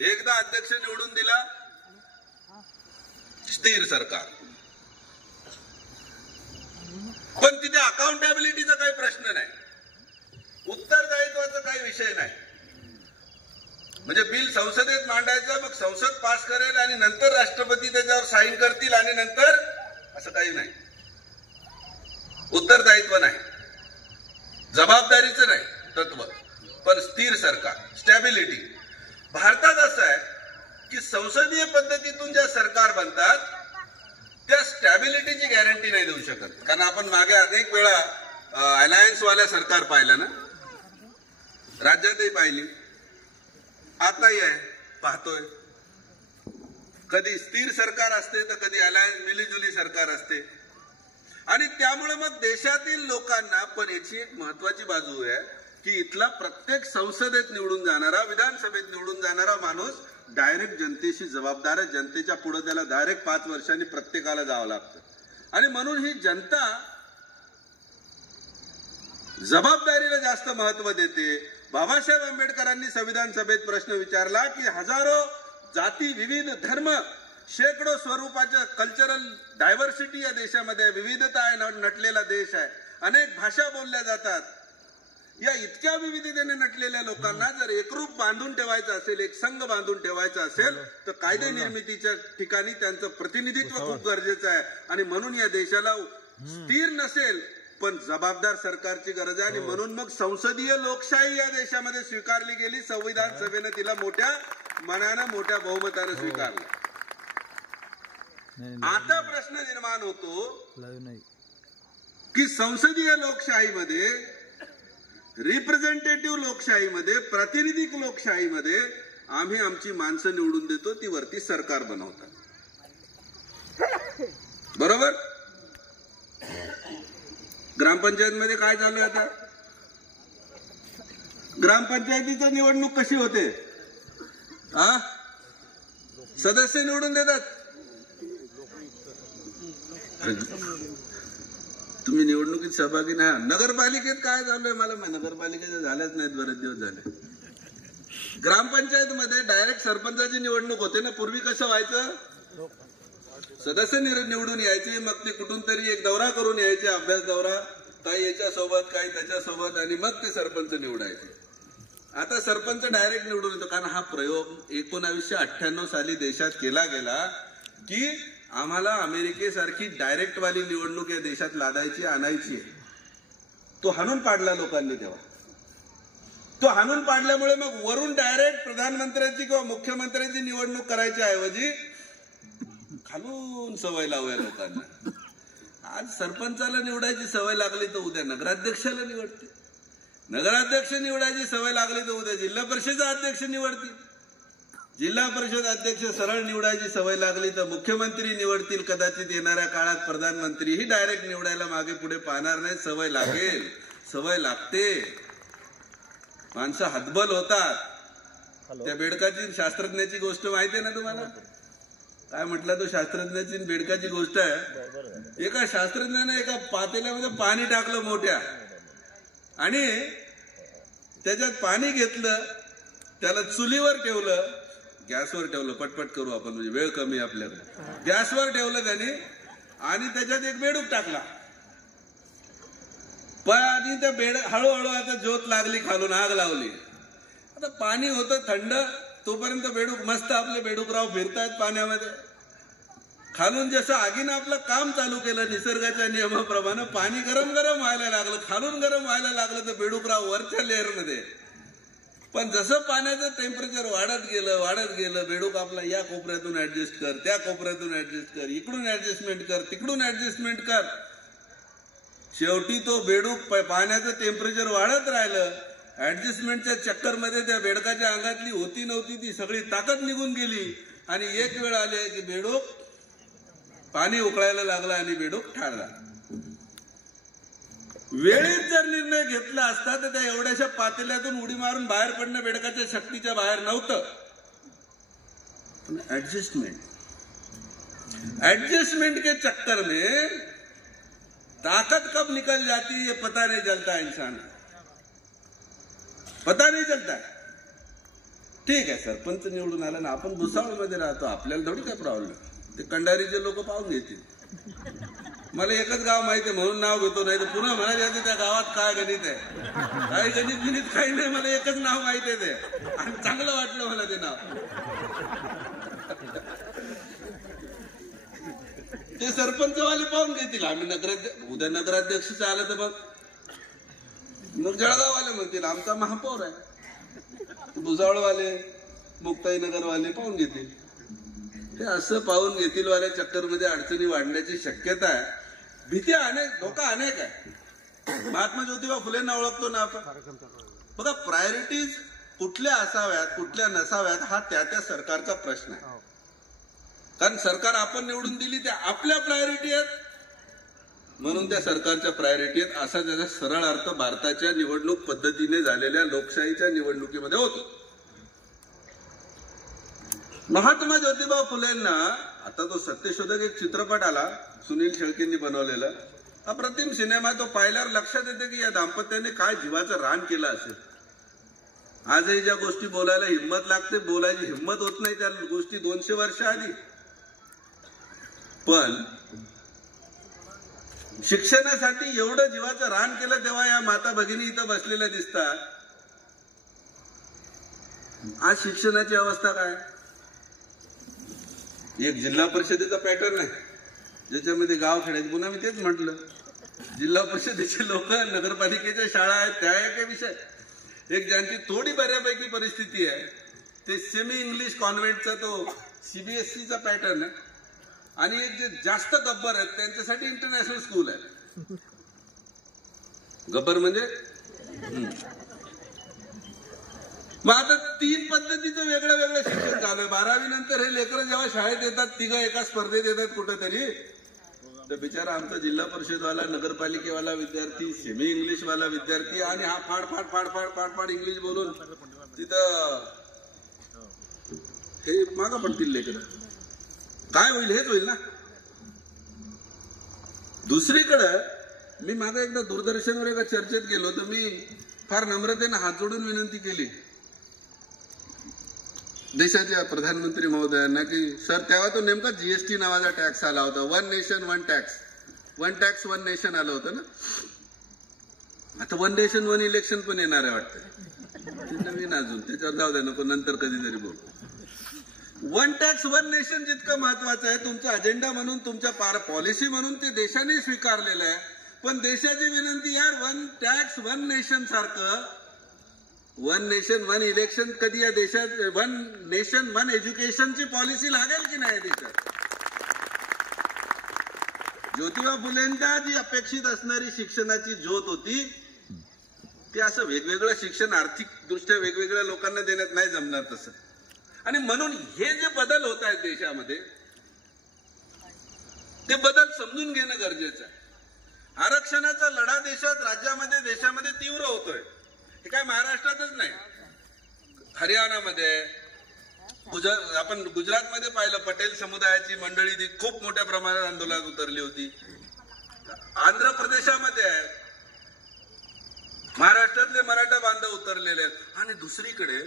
एकदा अध्यक्ष निवडून दिला स्थिर सरकार. पण तिथे अकाउंटेबिलिटीचा काही प्रश्न नाही, उत्तरदायित्वाचा काही विषय नाही. म्हणजे बिल संसदेत मांडायचं, मग संसद पास करेल आणि नंतर राष्ट्रपती त्याच्यावर साईन करतील आणि नंतर असं काही नाही. उत्तरदायित्व नाही, जबाबदारीचं नाही तत्व, पण स्थिर सरकार, स्टॅबिलिटी. भारतात असं आहे की संसदीय पद्धतीतून ज्या सरकार बनतात त्या स्टॅबिलिटीची गॅरंटी नाही देऊ शकत. कारण आपण मागे अनेक वेळा अलायन्स वाल्या सरकार पाहिलं ना, राज्यातही पाहिली, आताही आहे, पाहतोय. कधी स्थिर सरकार असते तर कधी अलायन्स मिलीजुली सरकार असते. आणि त्यामुळे मग देशातील लोकांना पण याची एक महत्वाची बाजू आहे की इथला प्रत्येक संसदेत निवडून जाणारा, विधानसभेत निवडून जाणारा माणूस डायरेक्ट जनतेशी जबाबदार आहे. जनतेच्या पुढे त्याला डायरेक्ट 5 वर्षांनी प्रत्येकाला जावं लागतं. आणि म्हणून ही जनता जबाबदारीला जास्त महत्व देते. बाबासाहेब आंबेडकरांनी संविधान सभेत प्रश्न विचारला की हजारो जाती, विविध धर्म, शेकडो स्वरूपाच्या कल्चरल डायव्हर्सिटी या देशामध्ये, विविधता आहे, नटलेला देश आहे, अनेक भाषा बोलल्या जातात. या इतक्या विविधतेने नटलेल्या लोकांना जर एकरूप बांधून ठेवायचं असेल, एक संघ बांधून ठेवायचा असेल तर कायदे निर्मितीच्या ठिकाणी त्यांचं प्रतिनिधित्व खूप गरजेचं आहे. आणि म्हणून या देशाला स्थिर नसेल पण जबाबदार सरकारची गरज आहे. आणि म्हणून मग संसदीय लोकशाही या देशामध्ये स्वीकारली गेली. संविधान सभेनं तिला मोठ्या मनानं, मोठ्या बहुमतानं स्वीकारलं. आता प्रश्न निर्माण होतो की संसदीय लोकशाहीमध्ये, रिप्रेझेंटेटिव्ह लोकशाहीमध्ये, प्रातिनिधिक लोकशाहीमध्ये आम्ही आमची माणसं निवडून देतो, ती वरती सरकार बनवतात. बरोबर? ग्रामपंचायतमध्ये काय चालू आहे आता? ग्रामपंचायतीची निवडणूक कशी होते? सदस्य निवडून देतात. तुम्ही निवडणुकीत सहभागी नाही. नगरपालिकेत काय चालू आहे मला नगरपालिकेच्या झाल्याच नाहीत, बरेच दिवस झाले. ग्रामपंचायत मध्ये डायरेक्ट सरपंचाची निवडणूक होते ना. पूर्वी कसं व्हायचं? सदस्य निवडून यायचे, मग ते कुठून तरी एक दौरा करून यायचे, अभ्यास दौरा, काही याच्यासोबत काही त्याच्यासोबत, आणि मग ते सरपंच निवडायचे. आता सरपंच डायरेक्ट निवडून येतो. कारण हा प्रयोग 1998 साली देशात केला गेला की आम्हाला अमेरिकेसारखी डायरेक्ट वाली निवडणूक या देशात लादायची, आणायची. तो हाणून पाडला लोकांनी तेव्हा. तो हाणून पाडल्यामुळे मग वरून डायरेक्ट प्रधानमंत्र्यांची किंवा मुख्यमंत्र्यांची निवडणूक करायच्या ऐवजी खालून सवय लावूया लोकांना. आज सरपंचाला निवडायची सवय लागली तर उद्या नगराध्यक्षाला निवडते, नगराध्यक्ष निवडायची सवय लागली तर उद्या जिल्हा परिषद अध्यक्ष निवडतील, जिल्हा परिषद अध्यक्ष सरळ निवडायची सवय लागली तर मुख्यमंत्री निवडतील. कदाचित येणाऱ्या काळात प्रधानमंत्रीही डायरेक्ट निवडायला मागे पुढे पाहणार नाही. सवय लागेल, सवय लागते. माणसं हतबल होतात. त्या बेडकाची शास्त्रज्ञाची गोष्ट माहिती आहे ना तुम्हाला? काय म्हटलं? तो शास्त्रज्ञाची बेडकाची गोष्ट आहे. एका शास्त्रज्ञाने एका पातेल्यामध्ये पाणी टाकलं मोठ्या, आणि त्याच्यात पाणी घेतलं, त्याला चुलीवर ठेवलं, गॅसवर ठेवलं, पटपट करू आपण म्हणजे वेळ कमी आपल्याकडे. गॅसवर ठेवलं त्याने आणि त्याच्यात एक बेडूक टाकला. पण आधी त्या हळूहळू आता ज्योत लागली, खालून आग लावली. आता पाणी होतं थंड, तोपर्यंत बेडूक मस्त आपले बेडूकराव फिरतायत पाण्यामध्ये. खालून जसं आगीनं आपलं काम चालू केलं निसर्गाच्या नियमाप्रमाणे, पाणी गरम गरम व्हायला लागलं, खालून गरम व्हायला लागलं तर बेडूकराव वरच्या लेअरमध्ये. पण जसं पाण्याचं टेम्परेचर वाढत गेलं, बेडूक आपला या कोपऱ्यातून ऍडजस्ट कर, त्या कोपऱ्यातून ऍडजस्ट कर, इकडून ऍडजस्टमेंट कर, तिकडून ऍडजस्टमेंट कर. शेवटी तो बेडूक पाण्याचं टेम्परेचर वाढत राहिलं. ऍडजस्टमेंटच्या चक्करमध्ये त्या बेडकाच्या अंगातली होती नव्हती ती सगळी ताकद निघून गेली, आणि एक वेळ आली की बेडूक पाणी उकळायला लागला आणि बेडूक ठारला. वेळेत जर निर्णय घेतला असता तर त्या एवढ्याशा पातेल्यातून उडी मारून बाहेर पडणं बेडकाच्या शक्तीच्या बाहेर नव्हतं. एडजस्टमेंट के चक्कर में ताकत कब निकल जाती है ये पता नहीं चलता इंसान, पता नहीं चलता. ठीक आहे, सरपंच निवडून आला ना, आपण भुसावळमध्ये राहतो, आपल्याला थोडी काय प्रॉब्लेम. ते कंडारीचे लोक पाहून घेतील. मला एकच गाव माहिती आहे म्हणून नाव घेतो, नाही तर पुन्हा म्हणायचे त्या गावात काय गणित आहे. काही गणित काही नाही, मला एकच नाव माहिती आहे ते, आणि चांगलं वाटलं मला ते नाव. ते सरपंचवाले पाहून घेतील. आम्ही उद्या नगराध्यक्ष आलं तर मग जळगाववाले म्हणतील आमचा महापौर आहे, भुसावळवाले मुक्ताईनगरवाले पाहून घेतील. ते असं पाहून घेतील वाल्या चक्करमध्ये अडचणी वाढण्याची शक्यता आहे. भीती अनेक, धोका अनेक आहे. महात्मा ज्योतिबा फुलेंना ओळखतो ना आपण. बघा, प्रायोरिटीज कुठल्या असाव्यात कुठल्या नसाव्यात हा त्या सरकारचा प्रश्न आहे. कारण सरकार आपण निवडून दिली त्या आपल्या प्रायोरिटी आहेत म्हणून त्या सरकारच्या प्रायोरिटी आहेत, असा त्याचा सरळ अर्थ भारताच्या निवडणूक पद्धतीने झालेल्या लोकशाहीच्या निवडणुकीमध्ये होतो. महात्मा ज्योतिबा फुलेंना आता तो सत्यशोधक एक चित्रपट आला सुनील शेळकेंनी बनवलेला, अप्रतिम सिनेमा. तो पाहिल्यावर लक्षात येते की या दाम्पत्याने काय जीवाचं रान केलं असेल. आजही ज्या गोष्टी बोलायला हिंमत लागते, बोलायची हिंमत होत नाही त्या गोष्टी 200 वर्ष आधी. पण शिक्षणासाठी एवढं जीवाचं रान केलं तेव्हा या माता भगिनी इथं बसलेल्या दिसतात. आज शिक्षणाची अवस्था काय? एक जिल्हा परिषदेचा पॅटर्न आहे ज्याच्यामध्ये गाव खेड्याचे, पुन्हा मी तेच म्हटलं, जिल्हा परिषदेचे लोक, नगरपालिकेच्या शाळा आहेत त्या एक विषय. एक ज्यांची थोडी बऱ्यापैकी परिस्थिती आहे ते सेमी इंग्लिश कॉन्व्हेंटचा तो सीबीएसईचा पॅटर्न आहे, आणि एक जे जास्त गब्बर आहेत त्यांच्यासाठी इंटरनॅशनल स्कूल आहे. गब्बर म्हणजे मग आता 3 पद्धतीचं वेगळं वेगळं शिक्षण चालू आहे. 12वी नंतर हे लेकरं जेव्हा शाळेत येतात, तिघं एका स्पर्धेत येतात कुठेतरी, तर बिचारा आमचा जिल्हा परिषदवाला, नगरपालिकेवाला विद्यार्थी, सेमी इंग्लिशवाला विद्यार्थी, आणि हा फाड फाड फाड फाड फाड फाड इंग्लिश बोलून तिथं हे मागं पडतील लेकरं. काय होईल? हेच होईल ना. दुसरीकडं मी मागे एकदा दूरदर्शनवर एका चर्चेत गेलो तर मी फार नम्रतेने हात जोडून विनंती केली देशाच्या प्रधानमंत्री महोदयांना की सर, तेव्हा तो नेमका जीएसटी नावाचा टॅक्स आला होता. 1 नेशन 1 टॅक्स, 1 टॅक्स 1 नेशन आलं होतं ना. आता 1 नेशन 1 इलेक्शन पण येणार आहे वाटतं, ते नवीन अजून, त्याच्यावर जाऊ द्या, नको, नंतर कधीतरी बोलू. 1 टॅक्स 1 नेशन जितकं महत्वाचं आहे तुमचा अजेंडा म्हणून, तुमच्या पॉलिसी म्हणून ते देशाने स्वीकारलेलं आहे. पण देशाची विनंती, यार 1 टॅक्स 1 नेशन सारखं 1 नेशन 1 इलेक्शन कधी या देशात 1 नेशन 1 एज्युकेशनची पॉलिसी लागेल की नाही देशात? ज्योतिबा फुलेंच्या जी अपेक्षित असणारी शिक्षणाची ज्योत होती ते असं वेगवेगळं शिक्षण आर्थिक दृष्ट्या वेगवेगळ्या लोकांना देण्यात नाही जमणार तसं. आणि म्हणून हे जे बदल होत आहेत देशामध्ये ते बदल समजून घेणं गरजेचं आहे. आरक्षणाचा लढा देशात, राज्यामध्ये, देशामध्ये तीव्र होतोय. हे काय महाराष्ट्रातच नाही, हरियाणामध्ये, आपण गुजरातमध्ये पाहिलं, पटेल समुदायाची मंडळी ती खूप मोठ्या प्रमाणात आंदोलनात उतरली होती. आंध्र प्रदेशामध्ये आहे, महाराष्ट्रातले मराठा बांधव उतरलेले आहेत. आणि दुसरीकडे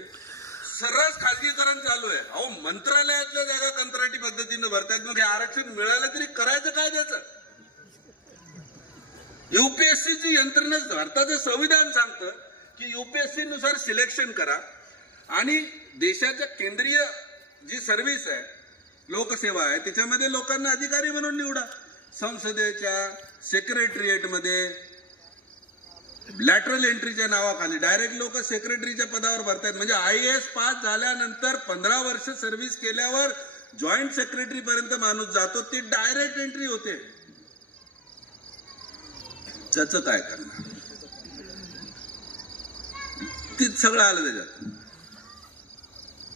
सर्रास खासगीकरण चालू आहे. अहो, मंत्रालयातल्या जागा कंत्राटी पद्धतीने भरतात. मग हे आरक्षण मिळालं तरी करायचं काय त्याचं? यूपीएससीची यंत्रणा, भारताचं संविधान सांगतं की यूपीएससी नुसार सिलेक्शन करा आणि देशाच्या केंद्रीय जी सर्व्हिस आहे, लोकसेवा आहे, त्याच्यामध्ये लोकांना अधिकारी म्हणून निवडा. संसदेच्या सेक्रेटरिएटमध्ये लॅटरल एंट्रीच्या नावाखाली डायरेक्ट लोक सेक्रेटरीच्या पदावर भरतात. म्हणजे आयएएस पास झाल्यानंतर 15 वर्ष सर्व्हिस केल्यावर जॉईंट सेक्रेटरी पर्यंत माणूस जातो, ती डायरेक्ट एंट्री होते. त्याचं काय करणार? तीच सगळं आलं त्याच्यात.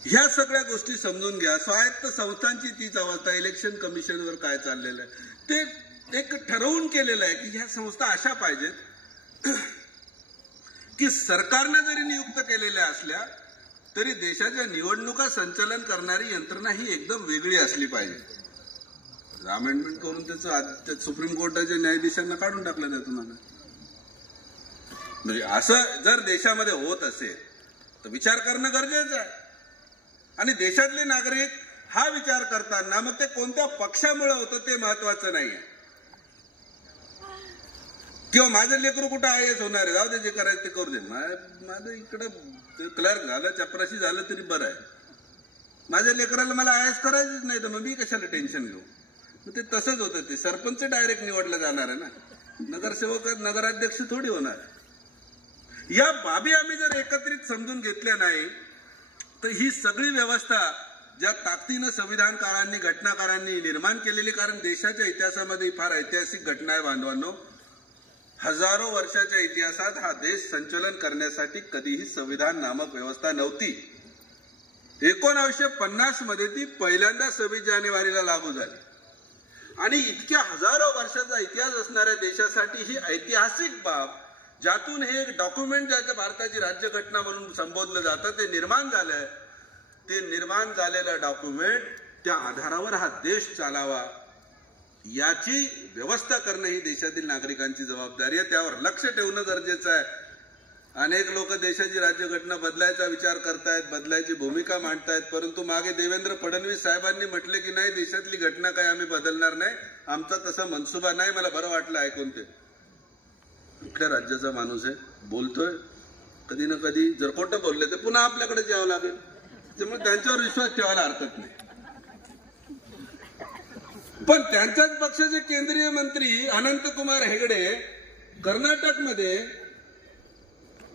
ह्या सगळ्या गोष्टी समजून घ्या. स्वायत्त संस्थांची तीच अवस्था. इलेक्शन कमिशनवर काय चाललेलं आहे ते एक ठरवून केलेलं आहे की ह्या संस्था अशा पाहिजेत की सरकारने जरी नियुक्त केलेल्या असल्या तरी देशाच्या निवडणुका संचालन करणारी यंत्रणा ही एकदम वेगळी असली पाहिजे. अमेंडमेंट करून त्याचं सुप्रीम कोर्टाच्या न्यायाधीशांना काढून टाकलं नाही तुम्हाला. म्हणजे असं जर देशामध्ये होत असेल तर विचार करणं गरजेचं आहे. आणि देशातले नागरिक हा विचार करताना मग ते कोणत्या पक्षामुळे होतं ते महत्वाचं नाहीये, किंवा माझं लेकरू कुठं आयएस होणार आहे, जाऊ दे, जे करायचं ते करू दे, माझं इकडं क्लर्क झालं, चपराशी झालं तरी बरं आहे. माझ्या लेकराला मला आयएस करायचंच नाही तर मग मी कशाला टेन्शन घेऊ. ते तसंच होतं, ते सरपंच डायरेक्ट निवडला जाणार आहे ना, नगरसेवक नगराध्यक्ष थोडी होणार. या बाबी आम्ही जर एकत्रित समजून घेतल्या नाही तर ही सगळी व्यवस्था ज्या ताकदीनं संविधानकारांनी घटनाकारांनी निर्माण केलेली, कारण देशाच्या इतिहासामध्ये फार ऐतिहासिक घटना आहे बांधवांनो. हजारो वर्षाच्या इतिहासात हा देश संचलन करण्यासाठी कधीही संविधान नामक व्यवस्था नव्हती. 1950 मध्ये ती पहिल्यांदा 26 जानेवारीला लागू झाली. आणि इतक्या हजारो वर्षाचा इतिहास असणाऱ्या देशासाठी ही ऐतिहासिक बाब, ज्यातून हे एक डॉक्युमेंट ज्याचं भारताची राज्यघटना म्हणून संबोधलं जातं, ते निर्माण झालंय. ते निर्माण झालेलं डॉक्युमेंट त्या आधारावर हा देश चालावा याची व्यवस्था करणं ही देशातील नागरिकांची जबाबदारी आहे. त्यावर लक्ष ठेवणं गरजेचं आहे. अनेक लोक देशाची राज्यघटना बदलायचा विचार करतायत, बदलायची भूमिका मांडतायत, परंतु मागे देवेंद्र फडणवीस साहेबांनी म्हटले की नाही, देशातली घटना काही आम्ही बदलणार नाही, आमचा तसा मनसुबा नाही. मला बरं वाटलं ऐकून. ते कुठल्या राज्याचा माणूस आहे, बोलतोय, कधी ना कधी जर खोटं बोलले तर पुन्हा आपल्याकडे यावं लागेल. त्यामुळे त्यांच्यावर विश्वास ठेवायला हरकत नाही. पण त्यांच्याच पक्षाचे केंद्रीय मंत्री अनंतकुमार हेगडे कर्नाटकमध्ये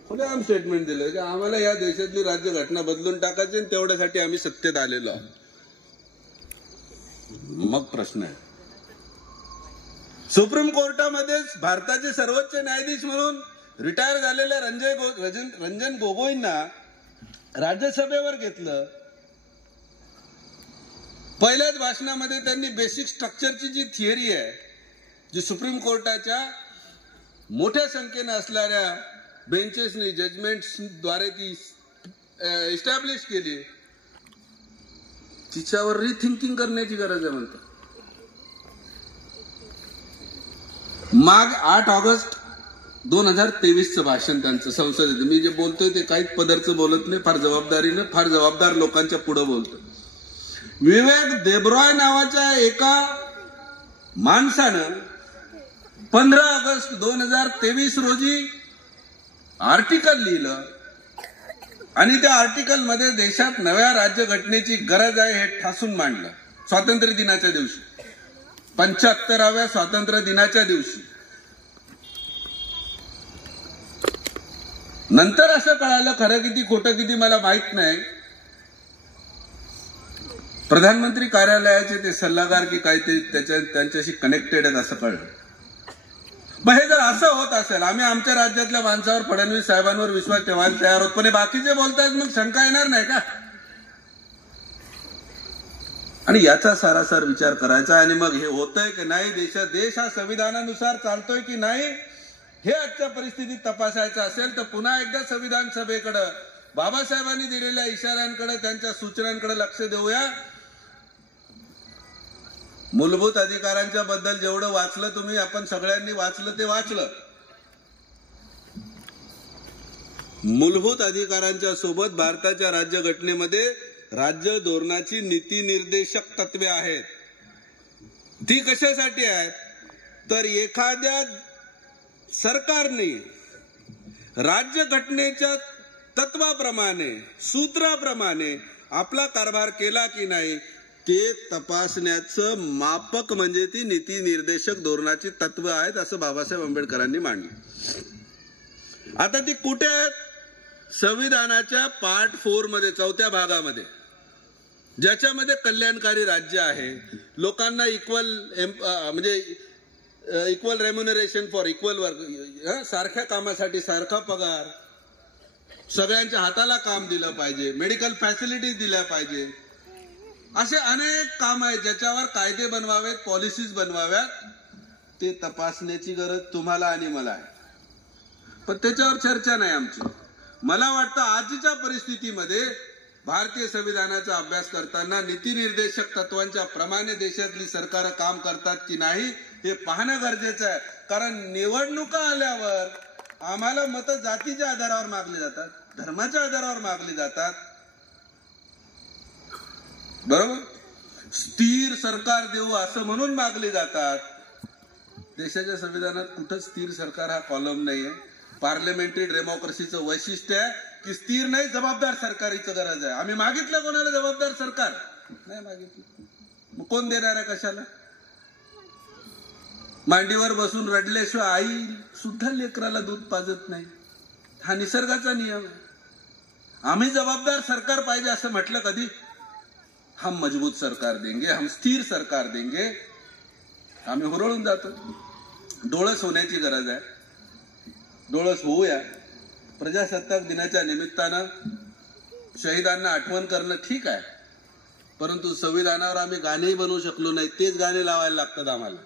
खुलेआम स्टेटमेंट दिलं की आम्हाला या देशातली राज्यघटना बदलून टाकायची आणि तेवढ्यासाठी आम्ही सत्तेत आलेलो आहोत. मग प्रश्न आहे, सुप्रीम कोर्टामध्ये भारताचे सर्वोच्च न्यायाधीश म्हणून रिटायर झालेल्या रंजन गोगोईंना राज्यसभेवर घेतलं. पहिल्याच भाषणामध्ये त्यांनी बेसिक स्ट्रक्चरची जी थिअरी आहे, जी सुप्रीम कोर्टाच्या मोठ्या संख्येने असणाऱ्या बेंचेसनी जजमेंट्सद्वारे ती एस्टॅब्लिश केली, तिच्यावर रिथिंकिंग करण्याची गरज आहे म्हणतात. माग 8 ऑगस्ट 2023चं भाषण त्यांचं संसदेत. मी जे बोलतोय ते काहीच पदरचं बोलत नाही, फार जबाबदारीनं, फार जबाबदार लोकांच्या पुढे बोलतोय. विवेक देब्रॉय नावाच्या एका माणसानं 15 ऑगस्ट 2023 रोजी आर्टिकल लिहिलं आणि त्या आर्टिकल मध्ये देशात नव्या राज्यघटनेची गरज आहे हे ठासून मांडलं. स्वातंत्र्य दिनाच्या दिवशी, 75व्या स्वातंत्र्य दिनाच्या दिवशी. नंतर असं कळालं, खरं किती खोटं किती मला माहित नाही, प्रधानमंत्री कार्यालयाचे ते सल्लागार की काय ते त्यांच्याशी कनेक्टेड आहेत असं कळलं. मग हे जर असं होत असेल, आम्ही आमच्या राज्यातल्या माणसावर, फडणवीस साहेबांवर विश्वास ठेवायला तयार होत, पण बाकीचे बोलतायत, मग शंका येणार नाही का? आणि याचा सारासार विचार करायचा. आणि मग हे होतंय की नाही, देश हा संविधानानुसार चालतोय की नाही, हे आजच्या परिस्थितीत तपासायचं असेल तर पुन्हा एकदा संविधान सभेकडे, बाबासाहेबांनी दिलेल्या इशाऱ्यांकडे, त्यांच्या सूचनांकडे लक्ष देऊया. मूलभूत अधिकारांच्या बद्दल जेवढं वाचलं तुम्ही, आपण सगळ्यांनी वाचलं ते वाचलं. मूलभूत अधिकारांच्या सोबत भारताच्या राज्यघटनेमध्ये राज्य धोरणाची नीती निर्देशक तत्वे आहेत. ती कशासाठी आहेत तर एखाद्या सरकारने राज्यघटनेच्या तत्वाप्रमाणे, सूत्राप्रमाणे आपला कारभार केला की नाही ते तपासण्याचं मापक म्हणजे ती नीती निर्देशक धोरणाची तत्व आहेत, असं बाबासाहेब आंबेडकरांनी मांडलं. आता ती कुठे आहेत? संविधानाच्या पार्ट 4 मध्ये, 4थ्या भागामध्ये, ज्याच्यामध्ये कल्याणकारी राज्य आहे, लोकांना equal remuneration for equal work, सारख्या कामासाठी सारखा पगार, सगळ्यांच्या हाताला काम दिलं पाहिजे, मेडिकल फॅसिलिटीज दिल्या पाहिजे, असे अनेक काम आहेत ज्याच्यावर कायदे बनवावेत, पॉलिसीज बनवाव्यात. ते तपासण्याची गरज तुम्हाला आणि मला आहे, पण त्याच्यावर चर्चा नाही आमची. मला वाटतं आजच्या परिस्थितीमध्ये भारतीय संविधानाचा अभ्यास करताना नीती निर्देशक तत्वांच्या प्रमाणे देशातली सरकार काम करतात की नाही हे पाहणं गरजेचं आहे. कारण निवडणुका आल्यावर आम्हाला मतं जातीच्या आधारावर मागली जातात, धर्माच्या आधारावर मागली जातात, बरोबर, स्थिर सरकार देऊ असं म्हणून मागली जातात. देशाच्या संविधानात कुठं स्थिर सरकार हा कॉलम नाहीये. पार्लमेंटरी डेमोक्रेसीचं वैशिष्ट्य आहे की स्थिर नाही, जबाबदार सरकारीचं गरज आहे. आम्ही मागितलं कोणाला जबाबदार सरकार? नाही मागितलं. मग कोण देणार आहे कशाला? मांडीवर बसून रडल्याशिवाय आई सुद्धा लेकराला दूध पाजत नाही. हा निसर्गाचा नियम आहे. आम्ही जबाबदार सरकार पाहिजे असं म्हटलं कधी? हम मजबूत सरकार देंगे, हम स्थिर सरकार देंगे. आम्ही हुरळून जातो. डोळस होण्याची गरज आहे. डोळस होऊया. प्रजासत्ताक दिनाच्या निमित्तानं शहीदांना आठवण करणं ठीक आहे, परंतु संविधानावर आम्ही गाणेही बनवू शकलो नाही. तेच गाणे लावायला लागतात आम्हाला.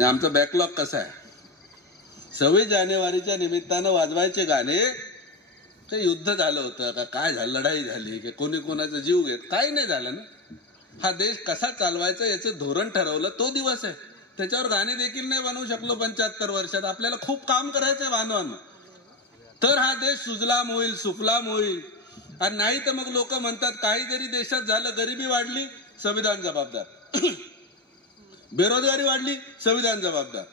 आमचा बॅकलॉग कसा आहे? 26 जानेवारीच्या निमित्तानं वाजवायचे गाणे. ते युद्ध झालं होतं का काय झालं? लढाई झाली की कोणी कोणाचा जीव घेत? काही नाही झालं ना. हा देश कसा चालवायचा याचं धोरण ठरवलं तो दिवस आहे. त्याच्यावर गाणे देखील नाही बनवू शकलो 75 वर्षात. आपल्याला खूप काम करायचंय भानवानं. तर हा देश सुजलाम होईल, सुफलाम होईल. आणि नाही तर मग लोक म्हणतात काही जरी देशात झालं, गरिबी वाढली, संविधान जबाबदार. बेरोजगारी वाढली, संविधान जबाबदार.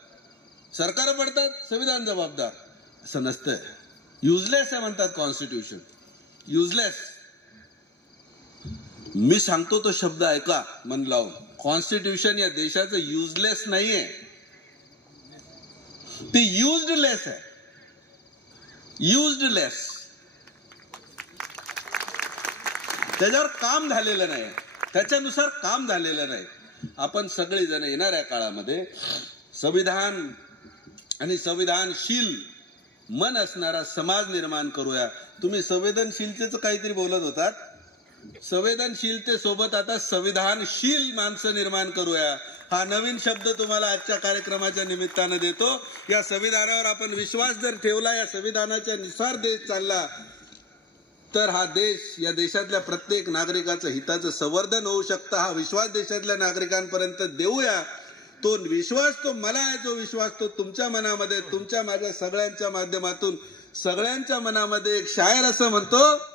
सरकार पडतात, संविधान जबाबदार. असं नसतंय. युजलेस आहे म्हणतात कॉन्स्टिट्यूशन. युजलेस. मी सांगतो तो शब्द ऐका मन लावून. कॉन्स्टिट्यूशन या देशाचं युजलेस नाहीये, ते युज्डलेस आहे. युज्डलेस. त्याच्यावर काम झालेलं नाही, त्याच्यानुसार काम झालेलं नाही. आपण सगळेजण येणाऱ्या काळामध्ये संविधान आणि संविधानशील मन असणारा समाज निर्माण करूया. तुम्ही संवेदनशीलतेचं काहीतरी बोलत होतात. संवेदनशीलतेसोबत आता संविधानशील माणसं निर्माण करूया. हा नवीन शब्द तुम्हाला आजच्या कार्यक्रमाच्या निमित्तानं देतो. या संविधानावर आपण विश्वास जर ठेवला, या संविधानाच्या नुसार देश चालला, तर हा देश, या देशातल्या प्रत्येक नागरिकाचं हिताचं संवर्धन होऊ शकतं. हा विश्वास देशातल्या नागरिकांपर्यंत देऊया. तो विश्वास तो मला आहे, जो विश्वास तो तुमच्या मनामध्ये, तुमच्या माझ्या सगळ्यांच्या माध्यमातून सगळ्यांच्या मनामध्ये. एक शायर असं म्हणतो,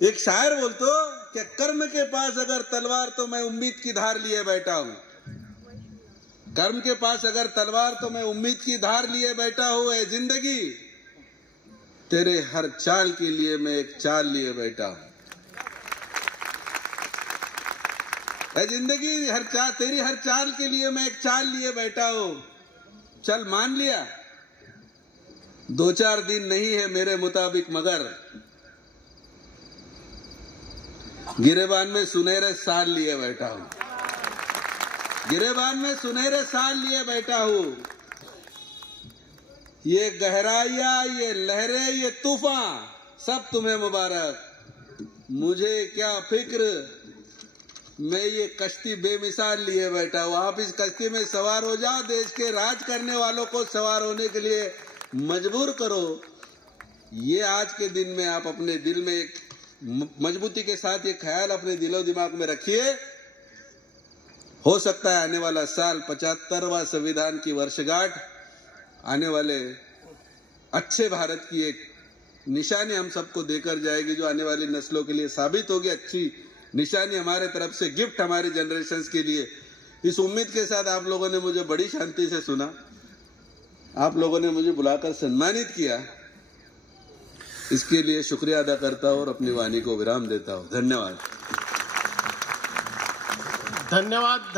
एक शायर बोलतो कि कर्म के पास अगर तलवार तो मैं उम्मीद की धार लिए बैठा हूं. कर्म के पास अगर तलवार तो मैं उम्मीद की धार लिए बैठा हूं. ऐ जिंदगी तेरे हर चाल के लिए मैं एक चाल लिए बैठा हूं. ऐ जिंदगी तेरी हर चाल के लिए मैं एक चाल लिए बैठा हूं. चल मान लिया, 2-4 दिन नहीं है मेरे मुताबिक, मगर गिरेबान में सुनहरे साल लिए बैठा हूं. गिरेबान में सुनहरे साल लिए बैठा हूं. ये गहराइयां, ये लहरें, ये तूफान सब तुम्हें मुबारक. मुझे क्या फिक्र, मैं ये कश्ती बेमिसाल लिए बैठा हूं. आप इस कश्ती में सवार हो जाओ. देश के राज करने वालों को सवार होने के लिए मजबूर करो. ये आज के दिन में आप अपने दिल में एक मजबूती के साथ ये ख्याल अपने दिलो दिमाग में रखिए. हो सकता है आने वाला साल 75वां संविधान की वर्षगांठ, आने वाले अच्छे भारत की एक निशानी हम सबको देकर जाएगी, जो आने वाली नस्लों के लिए साबित होगी. अच्छी निशानी हमारे तरफ से, गिफ्ट हमारी जनरेशंस के लिए. इस उम्मीद के साथ आप लोगों ने मुझे बड़ी शांति से सुना. आप लोगों ने मुझे बुलाकर सम्मानित किया. इसके लिए शुक्रिया अदा करता हूं और अपनी वाणी को विराम देता हूं. धन्यवाद. धन्यवाद.